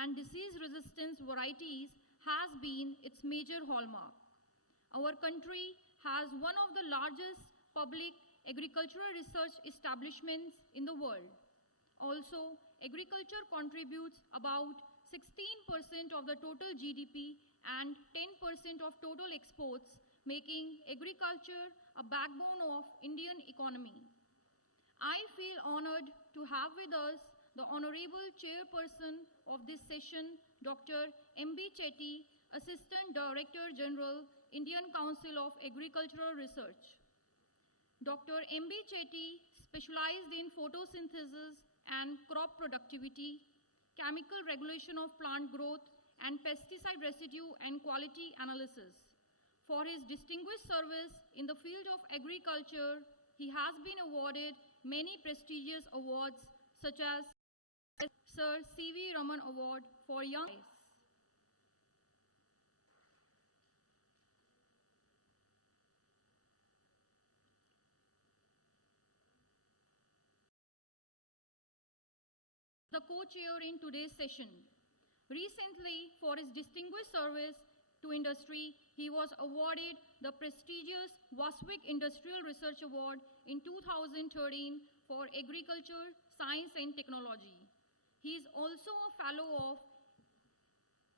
and disease resistance varieties has been its major hallmark. Our country has one of the largest public agricultural research establishments in the world. Also, agriculture contributes about 16% of the total GDP and 10% of total exports, making agriculture a backbone of Indian economy. I feel honored to have with us the Honorable Chairperson of this session, Dr. M.B. Chetty, Assistant Director General, Indian Council of Agricultural Research. Dr. M.B. Chetty specialized in photosynthesis and crop productivity, chemical regulation of plant growth, and pesticide residue and quality analysis. For his distinguished service in the field of agriculture, he has been awarded many prestigious awards such as Sir C.V. Raman Award for Young Eyes. The co-chair in today's session. Recently, for his distinguished service to industry, he was awarded the prestigious Wasvik Industrial Research Award in 2013 for Agriculture, Science and Technology. He is also a fellow of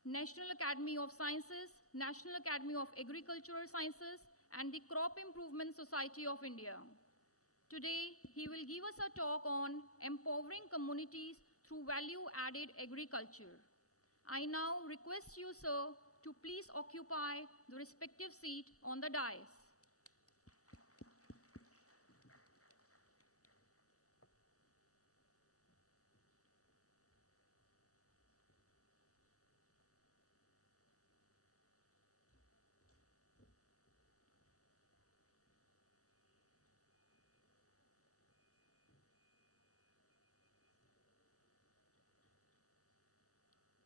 National Academy of Sciences, National Academy of Agricultural Sciences, and the Crop Improvement Society of India. Today, he will give us a talk on empowering communities through value-added agriculture. I now request you, sir, to please occupy the respective seat on the dais.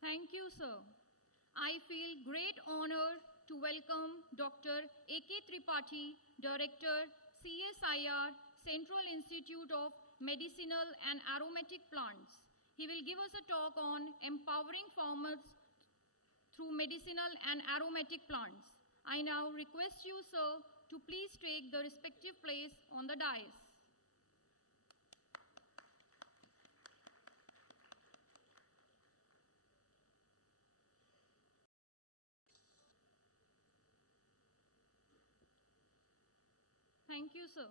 Thank you, sir. I feel great honor to welcome Dr. A.K. Tripathi, Director, CSIR, Central Institute of Medicinal and Aromatic Plants. He will give us a talk on empowering farmers through medicinal and aromatic plants. I now request you, sir, to please take the respective place on the dais. Thank you, sir.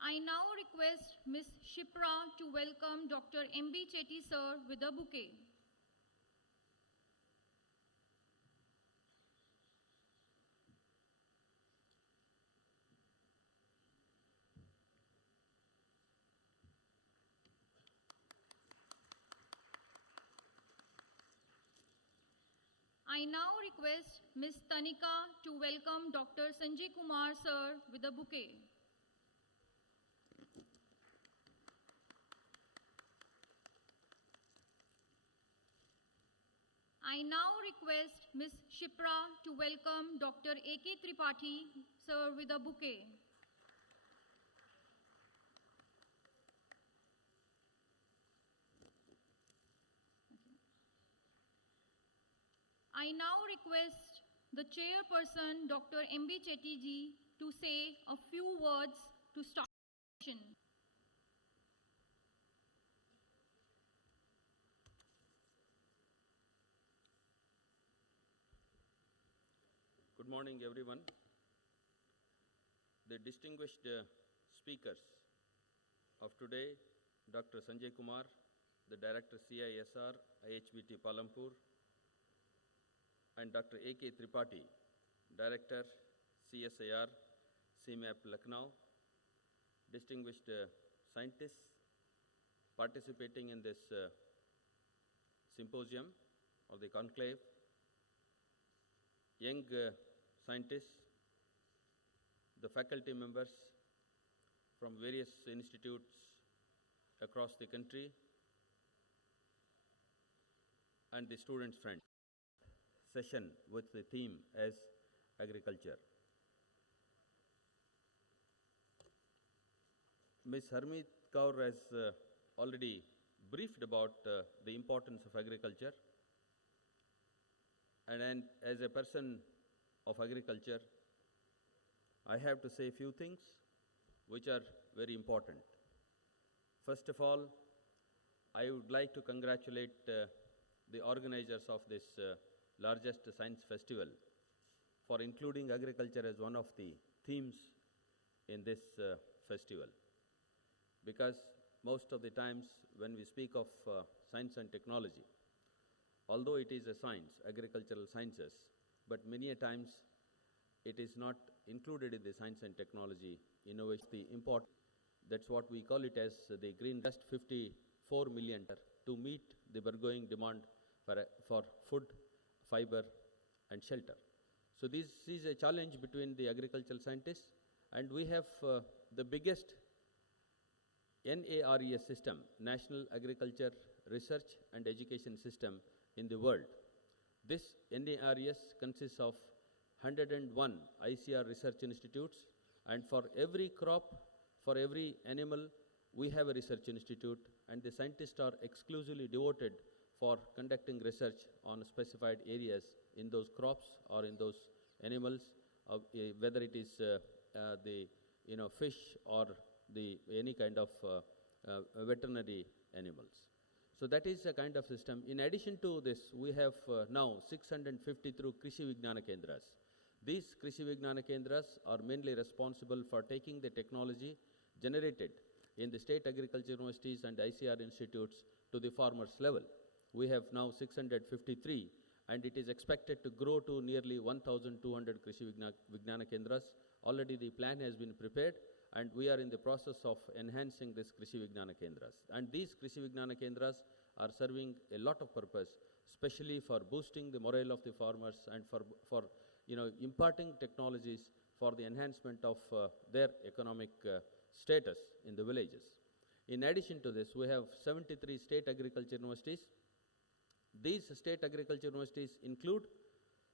I now request Ms. Shipra to welcome Dr. M.B. Chetty, sir, with a bouquet. I now request Ms. Tanika to welcome Dr. Sanjay Kumar, sir, with a bouquet. I now request Ms. Shipra to welcome Dr. A.K. Tripathi, sir, with a bouquet. I now request the chairperson, Dr. M.B. Chetty ji, to say a few words to start the session. Good morning, everyone. The distinguished speakers of today, Dr. Sanjay Kumar, the Director CISR, IHBT Palampur, and Dr. A.K. Tripathi, Director CSIR, CMAP Lucknow, distinguished scientists participating in this symposium or the conclave, young scientists, the faculty members from various institutes across the country, and the students' friend session with the theme as agriculture. Ms. Harmeet Kaur has already briefed about the importance of agriculture, and as a person of agriculture, I have to say a few things which are very important. First of all, I would like to congratulate the organizers of this largest science festival for including agriculture as one of the themes in this festival. Because most of the times when we speak of science and technology, although it is a science, agricultural sciences, but many a times it is not included in the science and technology innovation. The important, that's what we call it as the green, just 54 million to meet the burgeoning demand for food, fiber and shelter. So this is a challenge between the agricultural scientists, and we have the biggest NARES system, National Agriculture Research and Education System in the world. This NARES consists of 101 ICR research institutes, and for every crop, for every animal, we have a research institute, and the scientists are exclusively devoted for conducting research on specified areas in those crops or in those animals, whether it is the fish or any kind of veterinary animals. So that is a kind of system. In addition to this, we have now 650 through Krishi Vijnana Kendras. These Krishi Vijnana Kendras are mainly responsible for taking the technology generated in the state agriculture universities and ICR institutes to the farmers level. We have now 653, and it is expected to grow to nearly 1,200 Krishi Vijnana Kendras. Already the plan has been prepared, and we are in the process of enhancing this Krishi Vijnana Kendras. And these Krishi Vijnana Kendras are serving a lot of purpose, especially for boosting the morale of the farmers and for imparting technologies for the enhancement of their economic status in the villages. In addition to this, we have 73 state agriculture universities. These state agriculture universities include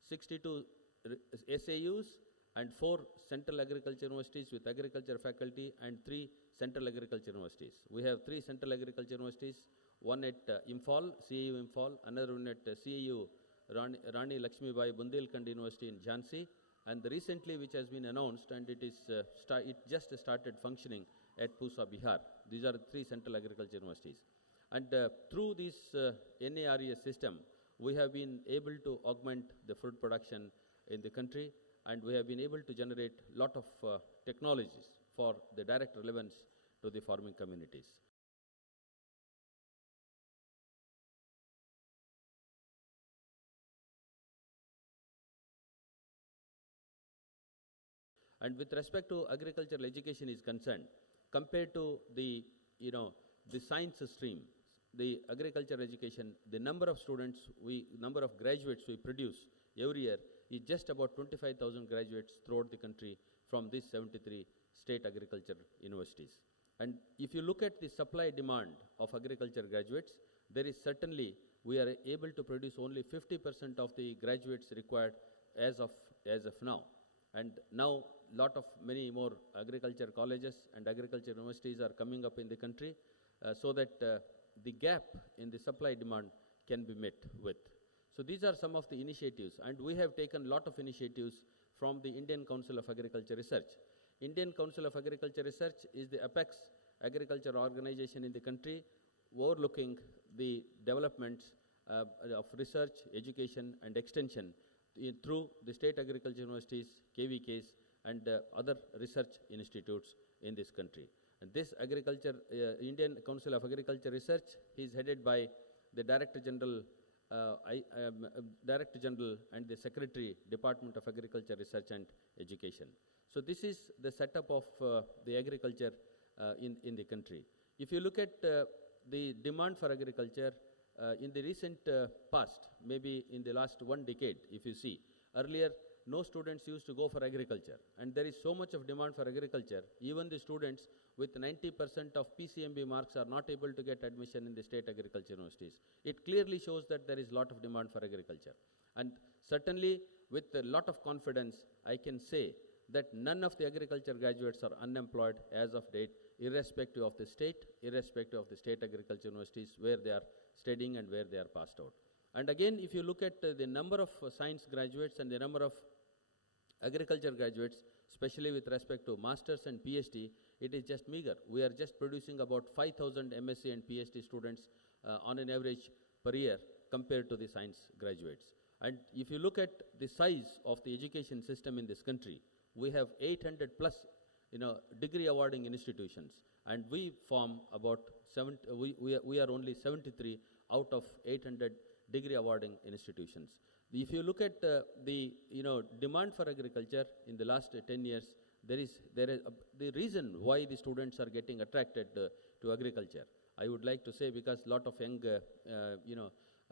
62 SAUs and 4 central agriculture universities with agriculture faculty and 3 central agriculture universities. We have 3 central agriculture universities, one at Imphal, CAU Imphal, another one at CAU Rani Lakshmibai Bundelkhand University in Jhansi, and recently which has been announced, and it just started functioning at Pusa, Bihar. These are 3 central agriculture universities. And through this NARES system, we have been able to augment the food production in the country, and we have been able to generate a lot of technologies for the direct relevance to the farming communities. And with respect to agricultural education is concerned, compared to the science stream, the agriculture education, the number of students, number of graduates we produce every year is just about 25,000 graduates throughout the country from these 73 state agriculture universities. And if you look at the supply demand of agriculture graduates, there is certainly, we are able to produce only 50% of the graduates required as of now. And now many more agriculture colleges and agriculture universities are coming up in the country so that the gap in the supply demand can be met with. So these are some of the initiatives, and we have taken a lot of initiatives from the Indian Council of Agriculture Research. Indian Council of Agriculture Research is the apex agriculture organization in the country, overlooking the developments of research, education and extension through the state agriculture universities, KVKs and other research institutes in this country. And this Indian Council of Agriculture Research is headed by the Director General and the Secretary, Department of Agriculture Research and Education. So this is the setup of the agriculture in the country. If you look at the demand for agriculture in the recent past, maybe in the last 1 decade, if you see, earlier no students used to go for agriculture. And there is so much of demand for agriculture, even the students with 90% of PCMB marks are not able to get admission in the state agriculture universities. It clearly shows that there is a lot of demand for agriculture. And certainly, with a lot of confidence, I can say that none of the agriculture graduates are unemployed as of date, irrespective of the state agriculture universities where they are studying and where they are passed out. And again, if you look at the number of science graduates and the number of agriculture graduates, especially with respect to masters and PhD, it is just meager. We are just producing about 5,000 MSc and PhD students on an average per year compared to the science graduates. And if you look at the size of the education system in this country, we have 800 plus degree awarding institutions, and we form about we are only 73 out of 800 degree awarding institutions. If you look at the demand for agriculture in the last 10 years, there is the reason why the students are getting attracted to agriculture. I would like to say, because a lot of young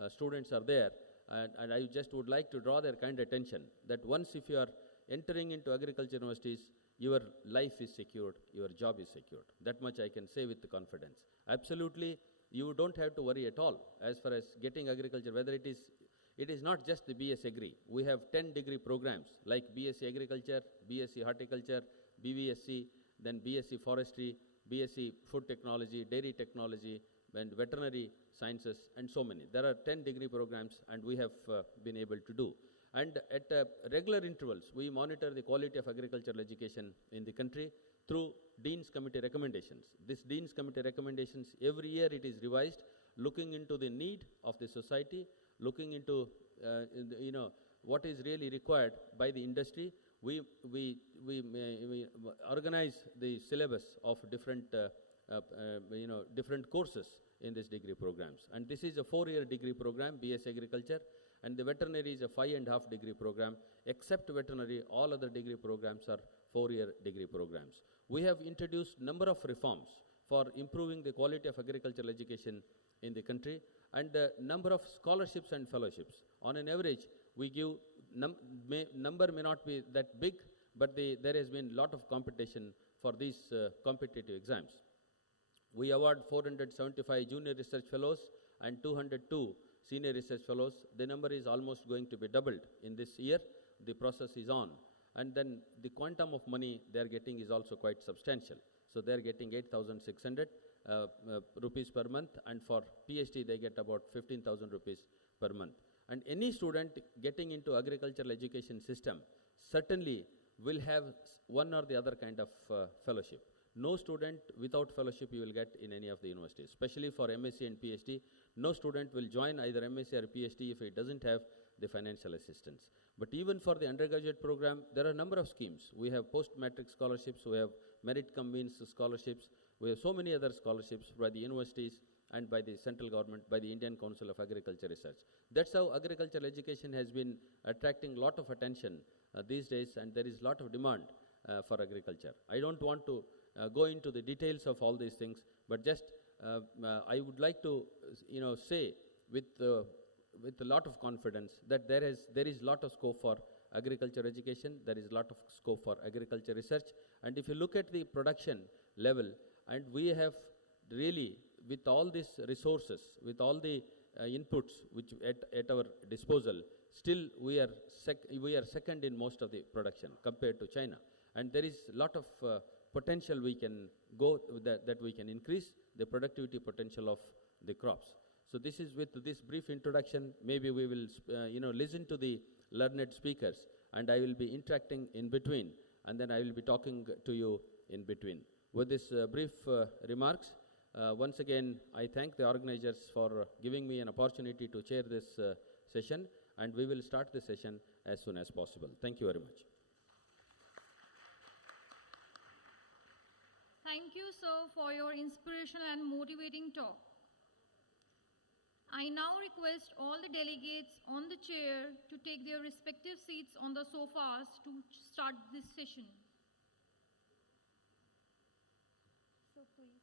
students are there, and I just would like to draw their kind attention that once if you are entering into agriculture universities, your life is secured, your job is secured. That much I can say with confidence. Absolutely, you don't have to worry at all as far as getting agriculture, whether it is not just the BS Agri. We have 10 degree programs like BSc Agriculture, BSc Horticulture, BVSc, then BSc Forestry, BSc Food Technology, Dairy Technology, and Veterinary Sciences, and so many. There are 10 degree programs, and we have been able to do. And at regular intervals, we monitor the quality of agricultural education in the country through Dean's Committee recommendations. This Dean's Committee recommendations, every year it is revised, looking into the need of the society, looking into what is really required by the industry. We organize the syllabus of different courses in these degree programs. And this is a 4-year degree program, BS Agriculture, and the veterinary is a 5.5 degree program. Except veterinary, all other degree programs are 4-year degree programs. We have introduced number of reforms for improving the quality of agricultural education in the country, and number of scholarships and fellowships. On an average, we give, number may not be that big, but there has been a lot of competition for these competitive exams. We award 475 junior research fellows and 202 senior research fellows. The number is almost going to be doubled in this year. The process is on. And then the quantum of money they are getting is also quite substantial. So they are getting 8,600 rupees per month, and for PhD they get about 15,000 rupees per month. And any student getting into agricultural education system certainly will have one or the other kind of fellowship. No student without fellowship you will get in any of the universities, especially for MSc and PhD. No student will join either MSc or PhD if he doesn't have the financial assistance. But even for the undergraduate program, there are a number of schemes. We have post-matric scholarships, we have merit cum means scholarships, we have so many other scholarships by the universities and by the central government, by the Indian Council of Agriculture Research. That's how agricultural education has been attracting a lot of attention these days, and there is a lot of demand for agriculture. I don't want to go into the details of all these things, but just I would like to say with a lot of confidence that there is a lot of scope for agriculture education, there is a lot of scope for agriculture research. And if you look at the production level, and we have really, with all these resources, with all the inputs which at our disposal, still we are second in most of the production compared to China. And there is a lot of potential we can go that we can increase the productivity potential of the crops. So this is with this brief introduction. Maybe we will listen to the learned speakers, and I will be interacting in between, and then I will be talking to you in between. With this brief remarks, once again I thank the organizers for giving me an opportunity to chair this session, and we will start the session as soon as possible. Thank you very much. Thank you, sir, for your inspirational and motivating talk. I now request all the delegates on the chair to take their respective seats on the sofas to start this session. So please.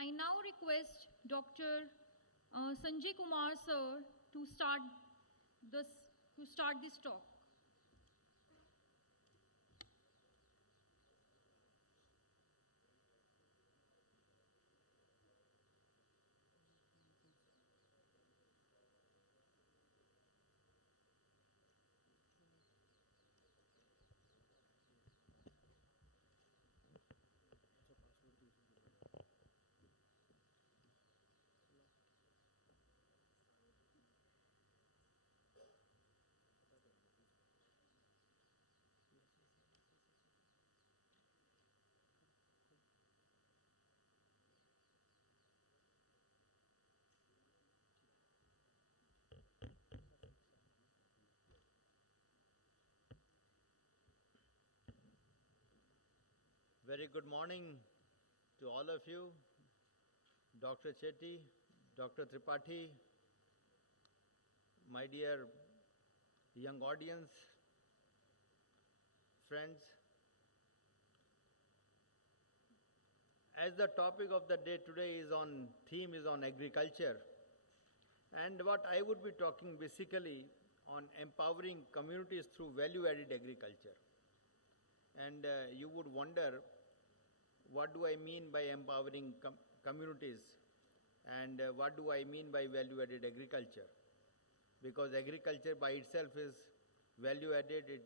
I now request Dr. Sanjay Kumar sir to start this talk. Very good morning to all of you, Dr. Chetty, Dr. Tripathi, my dear young audience, friends. As the topic of the day today theme is on agriculture, and what I would be talking basically on empowering communities through value-added agriculture. And you would wonder, what do I mean by empowering communities, and what do I mean by value-added agriculture? Because agriculture by itself is value-added, it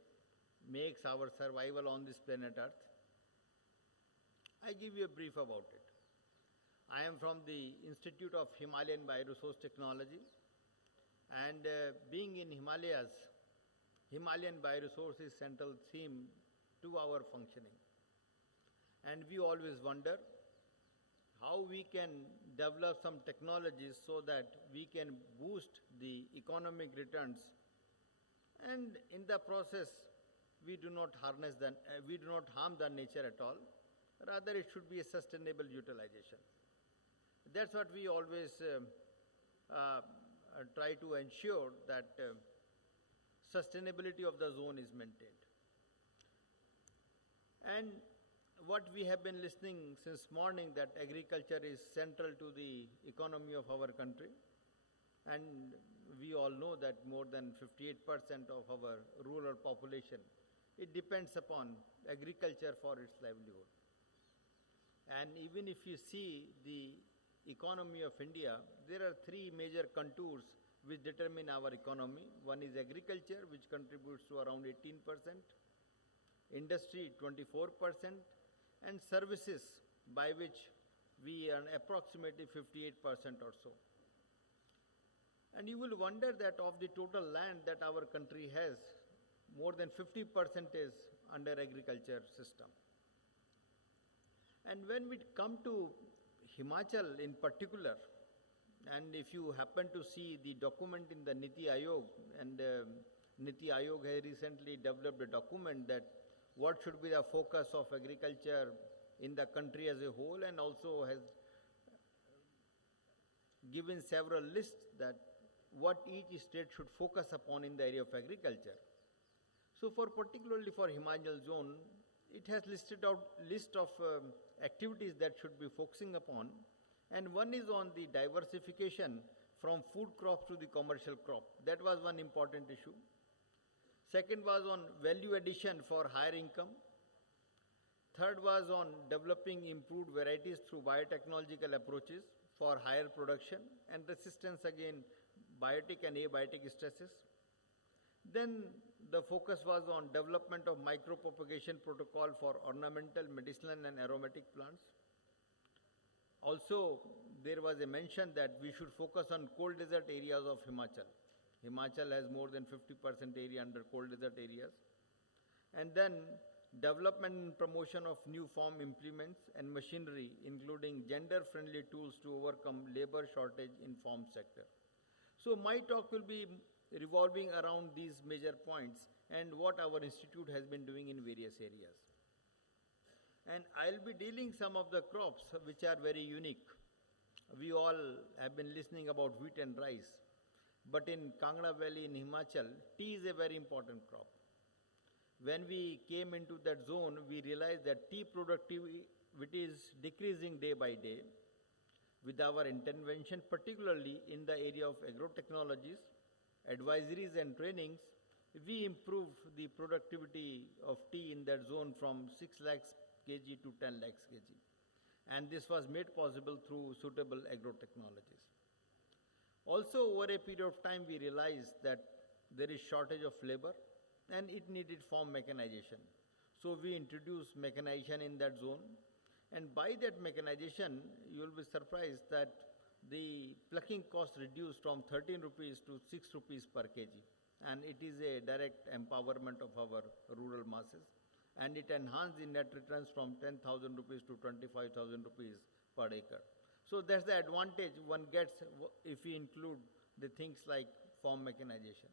makes our survival on this planet Earth. I give you a brief about it. I am from the Institute of Himalayan Bioresource Technology, and being in Himalayas, Himalayan bioresource is central theme to our functioning. And we always wonder how we can develop some technologies so that we can boost the economic returns, and in the process we do not harm the nature at all. Rather, it should be a sustainable utilization. That's what we always try to ensure, that sustainability of the zone is maintained. And what we have been listening since morning, that agriculture is central to the economy of our country, and we all know that more than 58% of our rural population, it depends upon agriculture for its livelihood. And even if you see the economy of India, there are three major contours which determine our economy. One is agriculture, which contributes to around 18%, industry 24%, and services, by which we earn approximately 58% or so. And you will wonder that of the total land that our country has, more than 50% is under agriculture system. And when we come to Himachal in particular, and if you happen to see the document in the Niti Aayog, and Niti Aayog has recently developed a document that what should be the focus of agriculture in the country as a whole, and also has given several lists that what each state should focus upon in the area of agriculture. So particularly for Himachal zone, it has listed out list of activities that should be focusing upon, and one is on the diversification from food crops to the commercial crop. That was one important issue. Second was on value addition for higher income. Third was on developing improved varieties through biotechnological approaches for higher production and resistance against biotic and abiotic stresses. Then the focus was on development of micropropagation protocol for ornamental, medicinal and aromatic plants. Also, there was a mention that we should focus on cold desert areas of Himachal. Himachal has more than 50% area under cold desert areas. And then development and promotion of new farm implements and machinery, including gender-friendly tools to overcome labor shortage in farm sector. So my talk will be revolving around these major points and what our institute has been doing in various areas. And I'll be dealing some of the crops which are very unique. We all have been listening about wheat and rice. But in Kangra Valley in Himachal, tea is a very important crop. When we came into that zone, we realized that tea productivity is decreasing day by day. with our intervention, particularly in the area of agrotechnologies, advisories and trainings, we improve the productivity of tea in that zone from 6 lakhs kg to 10 lakhs kg. And this was made possible through suitable agrotechnologies. Also, over a period of time, we realized that there is shortage of labor and it needed farm mechanization. So we introduced mechanization in that zone. And by that mechanization, you will be surprised that the plucking cost reduced from 13 rupees to 6 rupees per kg. And it is a direct empowerment of our rural masses. And it enhanced the net returns from 10,000 rupees to 25,000 rupees per acre. So that's the advantage one gets if we include the things like farm mechanization.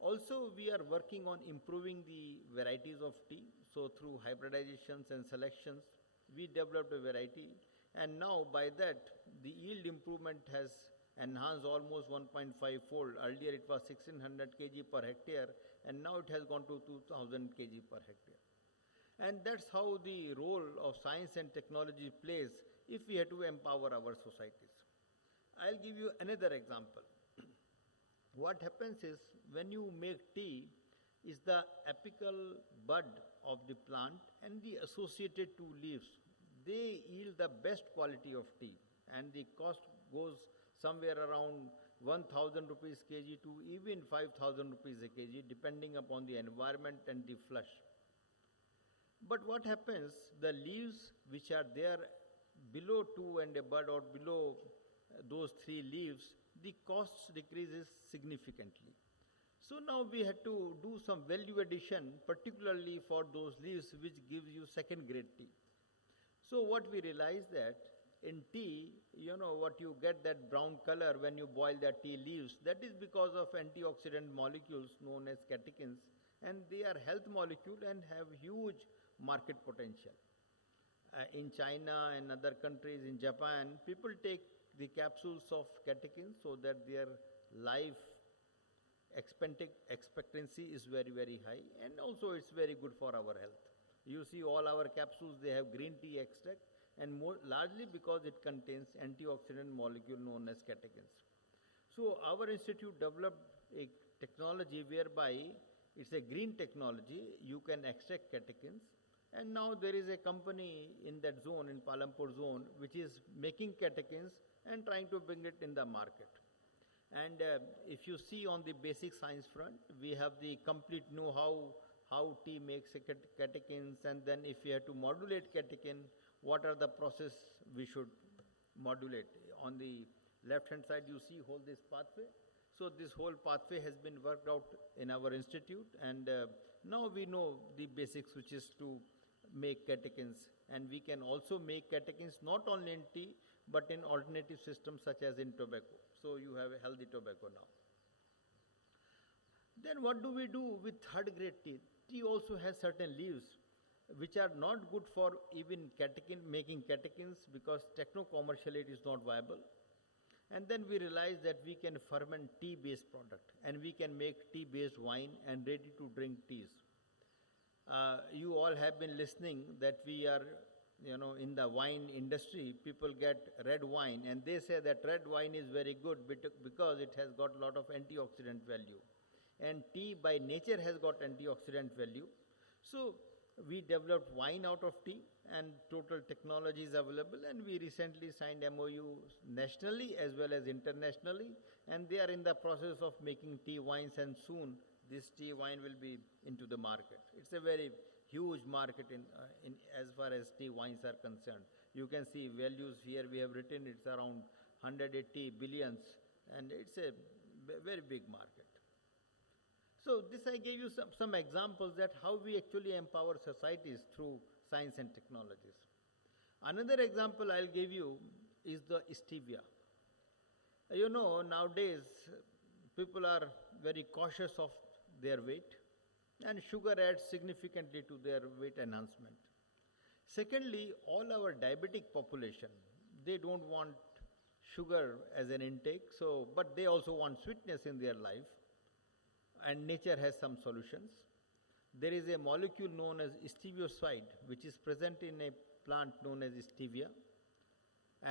Also, we are working on improving the varieties of tea. So through hybridizations and selections, we developed a variety. And now by that, the yield improvement has enhanced almost 1.5-fold. Earlier it was 1600 kg per hectare, and now it has gone to 2000 kg per hectare. And that's how the role of science and technology plays if we have to empower our societies. I'll give you another example. What happens is, when you make tea, is the apical bud of the plant and the associated two leaves. They yield the best quality of tea, and the cost goes somewhere around 1,000 rupees kg to even 5,000 rupees a kg, depending upon the environment and the flush. But what happens, the leaves which are there below 2 and a bud or below those 3 leaves, the cost decreases significantly. So now we had to do some value addition, particularly for those leaves which gives you second grade tea. So what we realized that in tea, what you get that brown color when you boil the tea leaves, that is because of antioxidant molecules known as catechins, and they are health molecules and have huge market potential. In China and other countries, in Japan, people take the capsules of catechins so that their life expectancy is very, very high, and also it's very good for our health. You see all our capsules, they have green tea extract, and largely because it contains antioxidant molecule known as catechins. So our institute developed a technology whereby it's a green technology, you can extract catechins, and now there is a company in that zone, in Palampur zone, which is making catechins and trying to bring it in the market. And if you see on the basic science front, we have the complete know-how, how tea makes catechins, and then if we have to modulate catechin, what are the process we should modulate. On the left-hand side, you see all this pathway. So this whole pathway has been worked out in our institute, and now we know the basics, which is to make catechins, and we can also make catechins not only in tea, but in alternative systems such as in tobacco. So you have a healthy tobacco now. Then what do we do with third grade tea? Tea also has certain leaves which are not good for even making catechins, because techno-commercially it is not viable. And then we realized that we can ferment tea-based product, and we can make tea-based wine and ready-to-drink teas. You all have been listening that we are, in the wine industry, people get red wine, and they say that red wine is very good because it has got a lot of antioxidant value. And tea by nature has got antioxidant value. So we developed wine out of tea, and total technology is available, and we recently signed MOU nationally as well as internationally, and they are in the process of making tea wines, and soon this tea wine will be into the market. It's a very huge market in as far as tea wines are concerned. You can see values here we have written, it's around 180 billions, and it's a very big market. So this I gave you some examples that how we actually empower societies through science and technologies. Another example I'll give you is the stevia. Nowadays people are very cautious of their weight, and sugar adds significantly to their weight enhancement. Secondly, all our diabetic population, they don't want sugar as an intake, but they also want sweetness in their life, and nature has some solutions. There is a molecule known as stevioside, which is present in a plant known as stevia,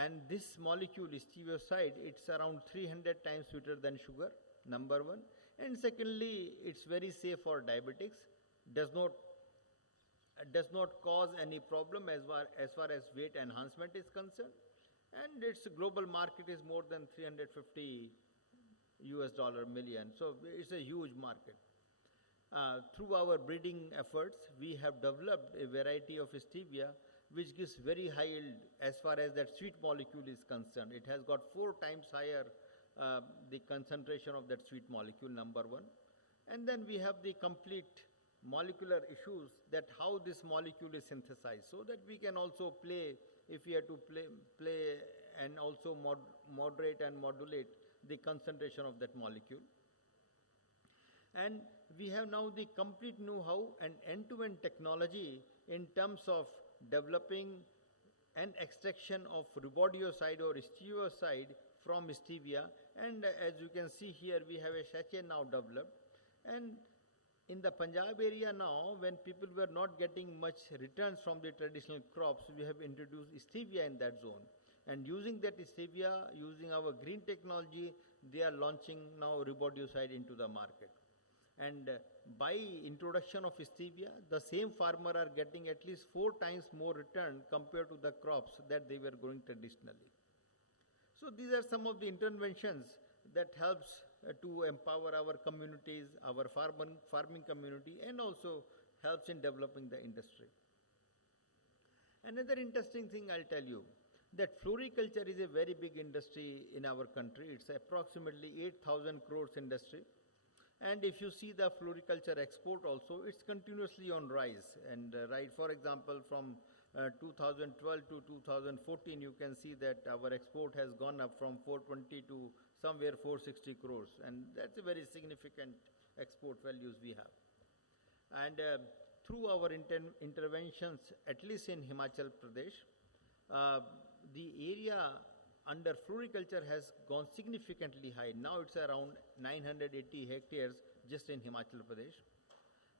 And this molecule, steviocyde, it's around 300 times sweeter than sugar, number one. And secondly, it's very safe for diabetics, does not cause any problem as far as weight enhancement is concerned. And its global market is more than 350 US dollar million. So it's a huge market. Through our breeding efforts, we have developed a variety of stevia which gives very high yield as far as that sweet molecule is concerned. It has got 4 times higher the concentration of that sweet molecule, number one. And then we have the complete molecular issues that how this molecule is synthesized, so that we can also play, if we have to play and also moderate and modulate the concentration of that molecule. And we have now the complete know-how and end-to-end technology in terms of developing an extraction of rubidioside or steviocyde from stevia. And as you can see here, we have a sachet now developed. And in the Punjab area now, when people were not getting much returns from the traditional crops, we have introduced stevia in that zone. And using that stevia, using our green technology, they are launching now rubidioside into the market. And by introduction of stevia, the same farmer are getting at least 4 times more return compared to the crops that they were growing traditionally. So these are some of the interventions that helps to empower our communities, our farming community, and also helps in developing the industry. Another interesting thing I'll tell you, that floriculture is a very big industry in our country. It's approximately 8,000 crores industry. And if you see the floriculture export also, it's continuously on rise. And right, for example, from 2012 to 2014, you can see that our export has gone up from 420 to somewhere 460 crores. And that's a very significant export values we have. And through our interventions, at least in Himachal Pradesh, the area under floriculture has gone significantly high. Now it's around 980 hectares just in Himachal Pradesh.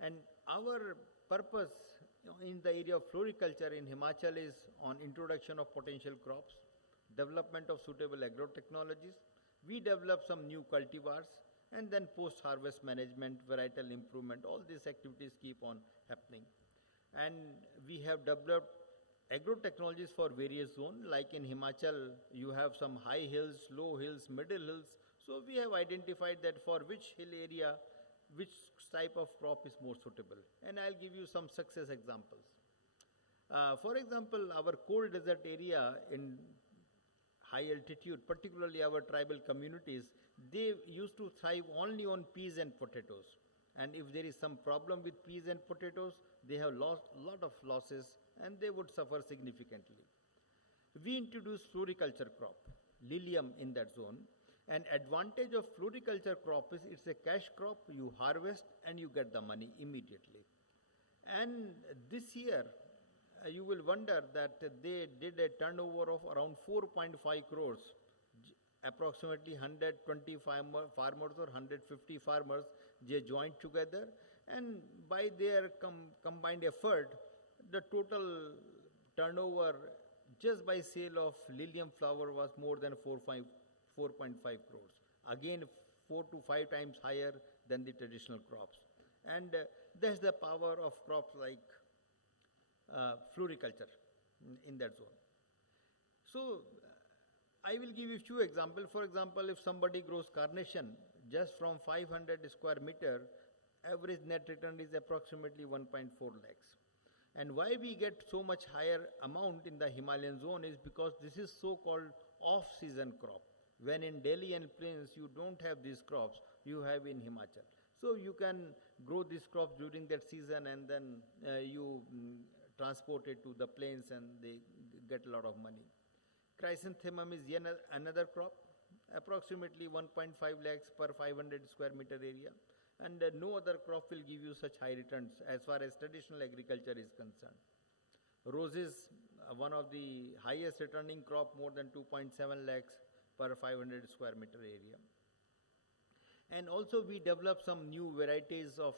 And our purpose in the area of floriculture in Himachal is on introduction of potential crops, development of suitable agro-technologies. We develop some new cultivars, and then post-harvest management, varietal improvement, all these activities keep on happening. And we have developed agro-technologies for various zones, like in Himachal, you have some high hills, low hills, middle hills. So we have identified that for which hill area, which type of crop is more suitable. And I'll give you some success examples. For example, our cold desert area in high altitude, particularly our tribal communities, they used to thrive only on peas and potatoes. And if there is some problem with peas and potatoes, they have lost a lot of losses and they would suffer significantly. We introduced floriculture crop, lilium in that zone. An advantage of floriculture crop is it's a cash crop, you harvest and you get the money immediately. And this year, you will wonder that they did a turnover of around 4.5 crores, approximately 120 farmers or 150 farmers, they joined together, and by their combined effort, the total turnover just by sale of lilium flower was more than 4.5 crores. Again, 4 to 5 times higher than the traditional crops. And that's the power of crops like floriculture in that zone. So I will give you a few examples. For example, if somebody grows carnation, just from 500 square meter, average net return is approximately 1.4 lakhs. And why we get so much higher amount in the Himalayan zone is because this is so-called off-season crop. When in Delhi and plains, you don't have these crops, you have in Himachal. So you can grow these crops during that season and then you transport it to the plains and they get a lot of money. Chrysanthemum is another crop, approximately 1.5 lakhs per 500 square meter area. And no other crop will give you such high returns as far as traditional agriculture is concerned. Roses, one of the highest returning crop, more than 2.7 lakhs per 500 square meter area. And also we developed some new varieties of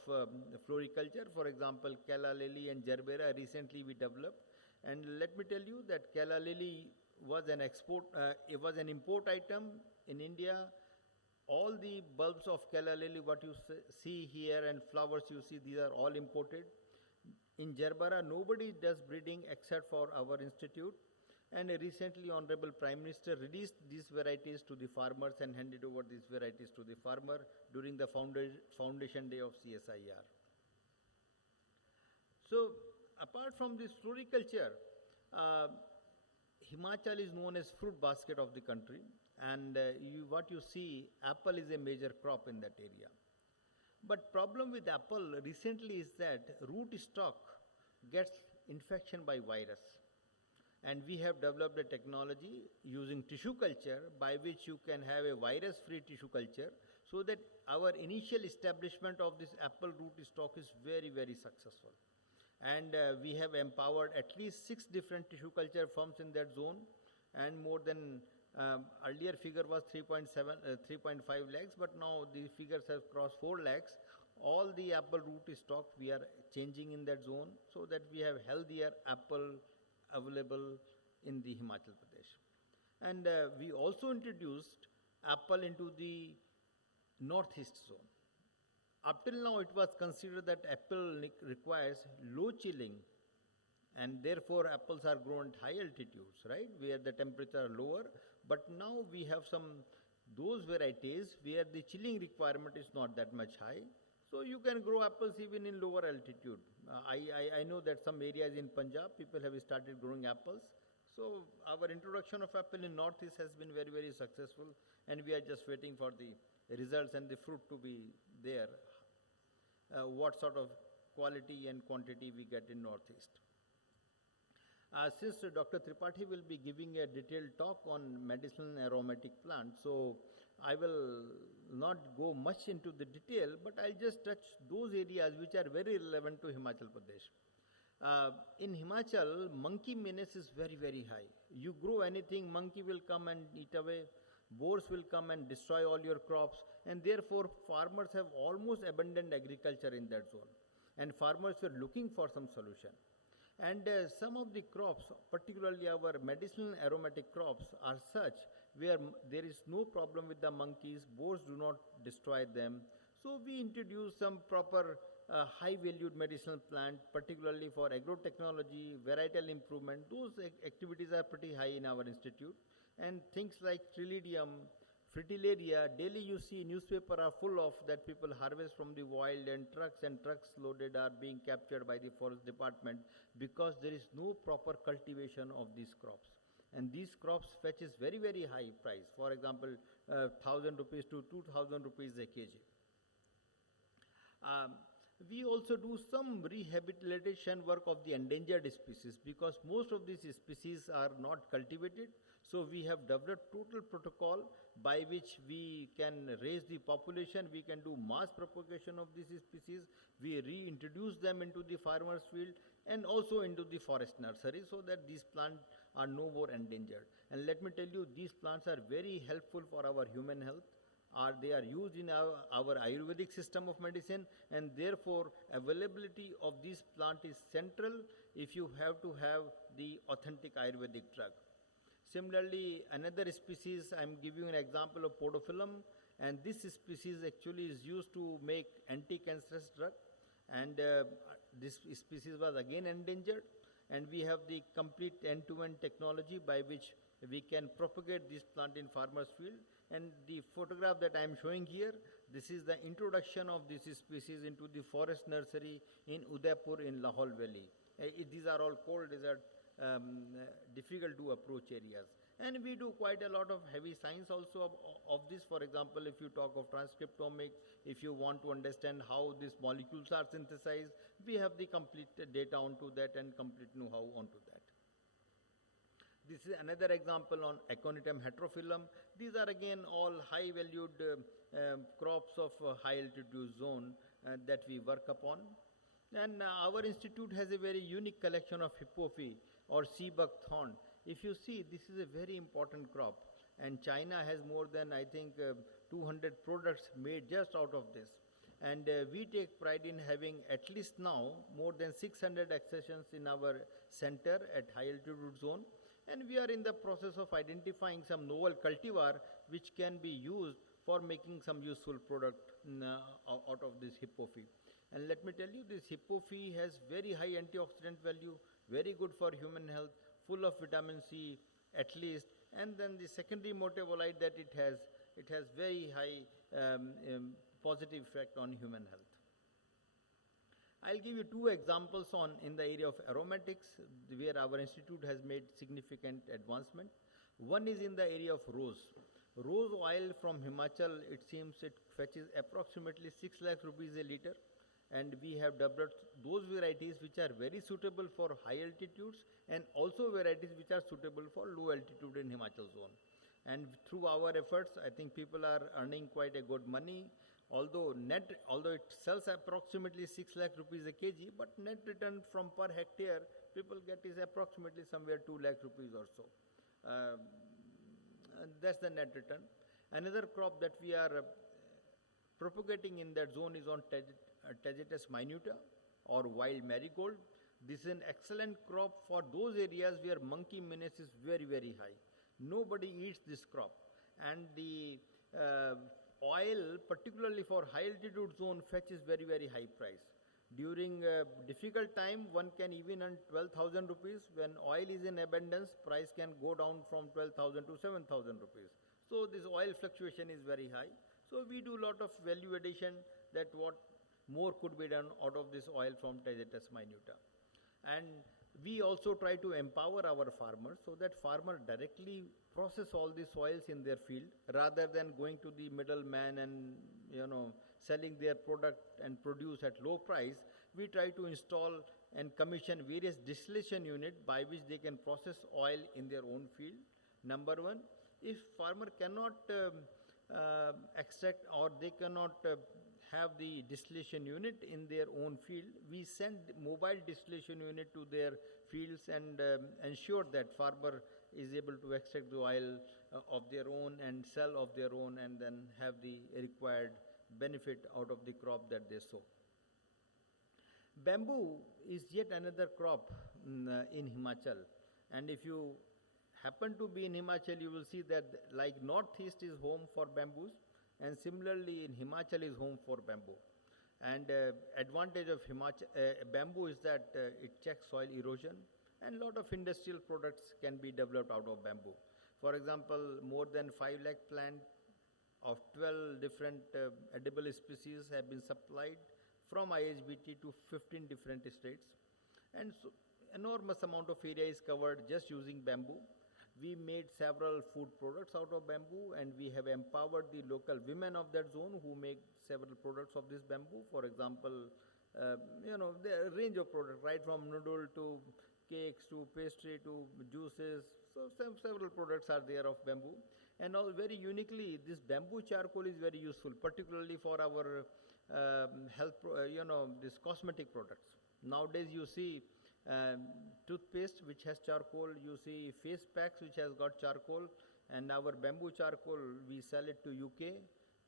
floriculture. For example, Calla lily and gerbera recently we developed. And let me tell you that Calla lily was an it was an import item in India. All the bulbs of calla lily, what you see here, and flowers you see, these are all imported. In Gerbera, nobody does breeding except for our institute. And recently, Honorable Prime Minister released these varieties to the farmers and handed over these varieties to the farmer during the foundation day of CSIR. So, apart from this floriculture, Himachal is known as fruit basket of the country, and what you see, apple is a major crop in that area. But problem with apple recently is that root stock gets infection by virus. And we have developed a technology using tissue culture by which you can have a virus-free tissue culture, so that our initial establishment of this apple root stock is very, very successful. And we have empowered at least 6 different tissue culture firms in that zone, and more than earlier figure was 3.5 lakhs, but now the figures have crossed 4 lakhs. All the apple root stock we are changing in that zone, so that we have healthier apple available in the Himachal Pradesh. And we also introduced apple into the northeast zone. Up till now, it was considered that apple requires low chilling, and therefore apples are grown at high altitudes, right, where the temperature are lower. But now we have those varieties where the chilling requirement is not that much high. So you can grow apples even in lower altitude. I know that some areas in Punjab, people have started growing apples. So our introduction of apple in northeast has been very, very successful, and we are just waiting for the results and the fruit to be there. What sort of quality and quantity we get in northeast. Since Dr. Tripathi will be giving a detailed talk on medicinal aromatic plants, so I will not go much into the detail, but I'll just touch those areas which are very relevant to Himachal Pradesh. In Himachal, monkey menace is very, very high. You grow anything, monkey will come and eat away. Boars will come and destroy all your crops, and therefore farmers have almost abandoned agriculture in that zone. And farmers were looking for some solution. And some of the crops, particularly our medicinal aromatic crops, are such where there is no problem with the monkeys, boars do not destroy them. So we introduced some proper high-valued medicinal plant, particularly for agrotechnology, varietal improvement. Those activities are pretty high in our institute. And things like Trillidium, Fritillaria, daily you see newspaper are full of that people harvest from the wild, and trucks loaded are being captured by the forest department because there is no proper cultivation of these crops. And these crops fetches very, very high price. For example, 1,000 rupees to 2,000 rupees a kg. We also do some rehabilitation work of the endangered species because most of these species are not cultivated. So we have developed total protocol by which we can raise the population, we can do mass propagation of these species, we reintroduce them into the farmer's field and also into the forest nursery so that these plants are no more endangered. And let me tell you, these plants are very helpful for our human health. They are used in our Ayurvedic system of medicine, and therefore availability of this plant is central if you have to have the authentic Ayurvedic drug. Similarly, another species, I am giving you an example of Podophyllum, and this species actually is used to make anti-cancerous drug, and this species was again endangered, and we have the complete end-to-end technology by which we can propagate this plant in farmer's field. And the photograph that I am showing here, this is the introduction of this species into the forest nursery in Udaipur in Lahore Valley. These are all cold desert, difficult to approach areas. And we do quite a lot of heavy science also of this. For example, if you talk of transcriptomics, if you want to understand how these molecules are synthesized, we have the complete data onto that and complete know-how onto that. This is another example on Aconitum heterophyllum. These are again all high-valued crops of high altitude zone that we work upon. And our institute has a very unique collection of hippophae or sea buckthorn. If you see, this is a very important crop, and China has more than, I think, 200 products made just out of this. And we take pride in having at least now more than 600 accessions in our center at high altitude zone. And we are in the process of identifying some novel cultivar which can be used for making some useful product out of this hippophy. And let me tell you, this hippophy has very high antioxidant value, very good for human health, full of vitamin C at least, and then the secondary metabolite that it has very high positive effect on human health. I'll give you two examples in the area of aromatics where our institute has made significant advancement. One is in the area of rose. Rose oil from Himachal, it seems it fetches approximately 6 lakh rupees a liter, and we have developed those varieties which are very suitable for high altitudes and also varieties which are suitable for low altitude in Himachal zone. And through our efforts, I think people are earning quite a good money. Although it sells approximately 6 lakh rupees a kg, but net return from per hectare people get is approximately somewhere 2 lakh rupees or so. That's the net return. Another crop that we are propagating in that zone is on Tagetes minuta or wild marigold. This is an excellent crop for those areas where monkey menace is very, very high. Nobody eats this crop, and the oil, particularly for high altitude zone, fetches very, very high price. During difficult time, one can even earn 12,000 rupees. When oil is in abundance, price can go down from 12,000 to 7,000 rupees. So this oil fluctuation is very high. So we do a lot of value addition, that what more could be done out of this oil from Tagetes minuta. And we also try to empower our farmers so that farmers directly process all these oils in their field rather than going to the middleman and selling their product and produce at low price. We try to install and commission various distillation units by which they can process oil in their own field. Number one, if farmer cannot extract or they cannot have the distillation unit in their own field, we send mobile distillation unit to their fields and ensure that farmer is able to extract the oil of their own and sell of their own, and then have the required benefit out of the crop that they sow. Bamboo is yet another crop in Himachal, and if you happen to be in Himachal, you will see that like Northeast is home for bamboos, and similarly in Himachal is home for bamboo. And advantage of bamboo is that it checks soil erosion, and a lot of industrial products can be developed out of bamboo. For example, more than 5 lakh plants of 12 different edible species have been supplied from IHBT to 15 different states, and so enormous amount of area is covered just using bamboo. We made several food products out of bamboo, and we have empowered the local women of that zone who make several products of this bamboo. For example, the range of products, right from noodle to cakes to pastry to juices. So several products are there of bamboo. And all very uniquely, this bamboo charcoal is very useful, particularly for our this cosmetic products. Nowadays you see toothpaste which has charcoal, you see face packs which has got charcoal, and our bamboo charcoal, we sell it to UK,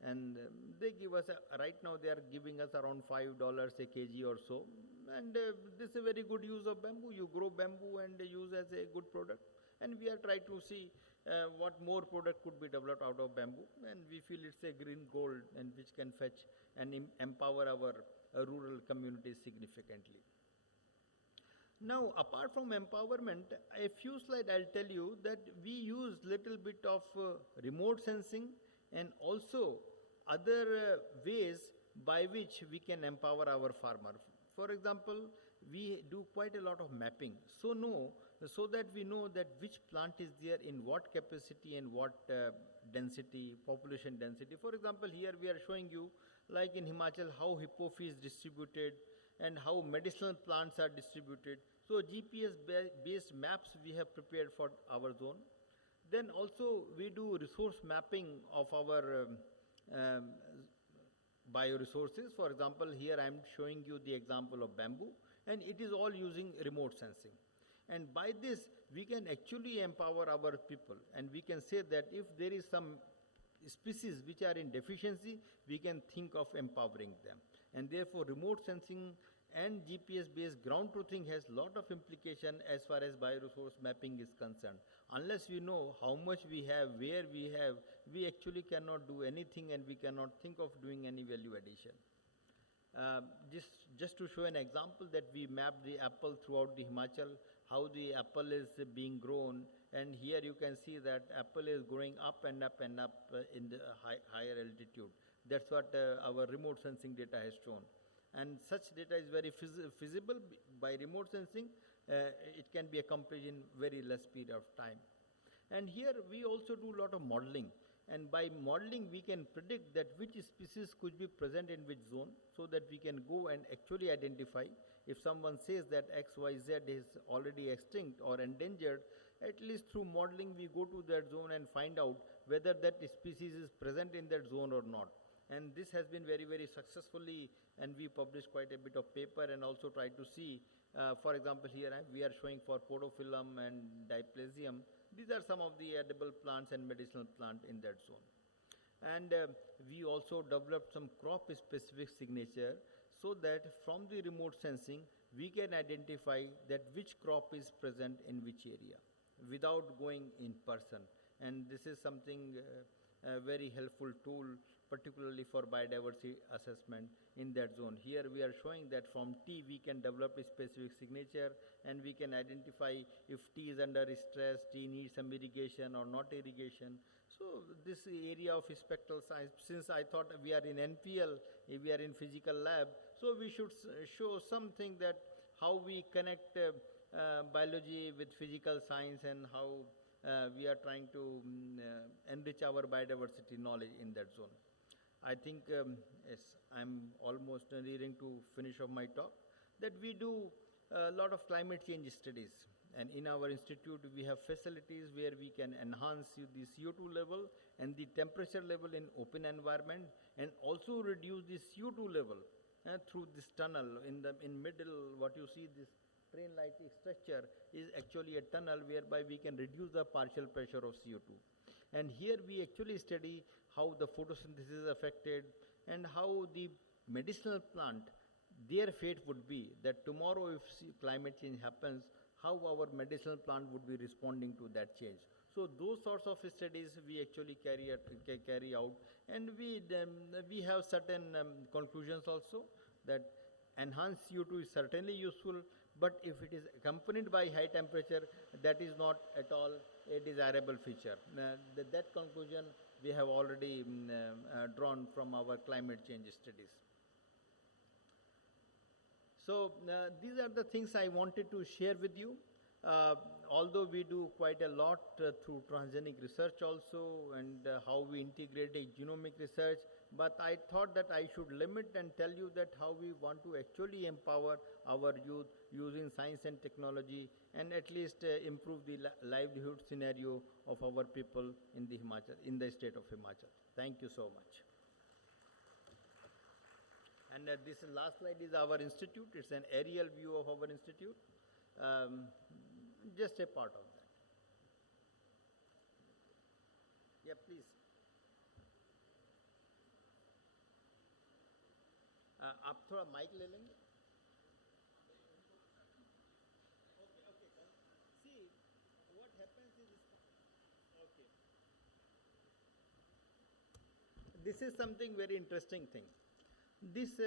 and they give us, right now they are giving us around $5 a kg or so, and this is a very good use of bamboo. You grow bamboo and use as a good product, and we are trying to see what more product could be developed out of bamboo, and we feel it's a green gold and which can fetch and empower our rural communities significantly. Now, apart from empowerment, a few slides I'll tell you that we use little bit of remote sensing and also other ways by which we can empower our farmer. For example, we do quite a lot of mapping, so that we know that which plant is there in what capacity and what density, population density. For example, here we are showing you, like in Himachal, how hippophy is distributed and how medicinal plants are distributed. So GPS-based maps we have prepared for our zone. Then also we do resource mapping of our bioresources. For example, here I am showing you the example of bamboo, and it is all using remote sensing. And by this, we can actually empower our people, and we can say that if there is some species which are in deficiency, we can think of empowering them. And therefore, remote sensing And GPS-based ground truthing has lot of implication as far as bioresource mapping is concerned. Unless we know how much we have, where we have, we actually cannot do anything and we cannot think of doing any value addition. Just to show an example that we mapped the apple throughout the Himachal, how the apple is being grown, and here you can see that apple is growing up and up and up in the higher altitude. That's what our remote sensing data has shown. And such data is very feasible by remote sensing. It can be accomplished in very less period of time. And here we also do a lot of modeling. And by modeling, we can predict that which species could be present in which zone, so that we can go and actually identify. If someone says that XYZ is already extinct or endangered, at least through modeling, we go to that zone and find out whether that species is present in that zone or not. And this has been very, very successfully, and we published quite a bit of paper and also try to see, for example, here we are showing for podophyllum and diplasium. These are some of the edible plants and medicinal plant in that zone. And we also developed some crop-specific signature so that from the remote sensing, we can identify that which crop is present in which area without going in person. And this is something a very helpful tool, particularly for biodiversity assessment in that zone. Here we are showing that from tea we can develop a specific signature and we can identify if tea is under stress, tea needs some irrigation or not irrigation. So this area of spectral science, since I thought we are in NPL, we are in physical lab, so we should show something that how we connect biology with physical science and how we are trying to enrich our biodiversity knowledge in that zone. I think, yes, I'm almost nearing to finish of my talk, that we do a lot of climate change studies. And in our institute, we have facilities where we can enhance the CO2 level and the temperature level in open environment, and also reduce the CO2 level through this tunnel. In middle, what you see, this train-like structure is actually a tunnel whereby we can reduce the partial pressure of CO2. And here we actually study how the photosynthesis is affected and how the medicinal plant, their fate would be that tomorrow if climate change happens, how our medicinal plant would be responding to that change. So those sorts of studies we actually carry out, and we have certain conclusions also that enhanced CO2 is certainly useful, but if it is accompanied by high temperature, that is not at all a desirable feature. That conclusion we have already drawn from our climate change studies. So these are the things I wanted to share with you. Although we do quite a lot through transgenic research also, and how we integrate a genomic research, but I thought that I should limit and tell you that how we want to actually empower our youth using science and technology, and at least improve the livelihood scenario of our people in the Himachal, in the state of Himachal. Thank you so much. And this last slide is our institute. It's an aerial view of our institute. Just a part of that. Yeah, please. आप थोड़ा mic ले लेंगे? Okay. See, what happens is okay. This is something very interesting thing. This,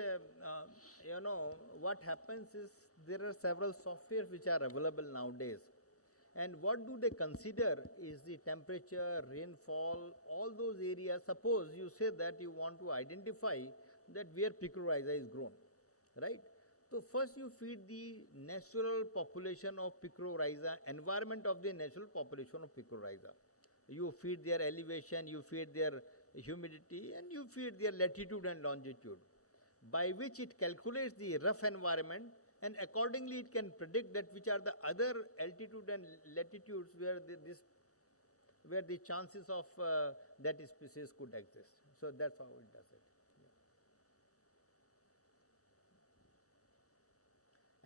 what happens is there are several softwares which are available nowadays. And what do they consider is the temperature, rainfall, all those areas. Suppose you say that you want to identify that where picrorhiza is grown, right? So first you feed the natural population of picrorhiza, environment of the natural population of picrorhiza. You feed their elevation, you feed their humidity, and you feed their latitude and longitude, by which it calculates the rough environment, and accordingly it can predict that which are the other altitude and latitudes where the chances of that species could exist. So that's how it does it.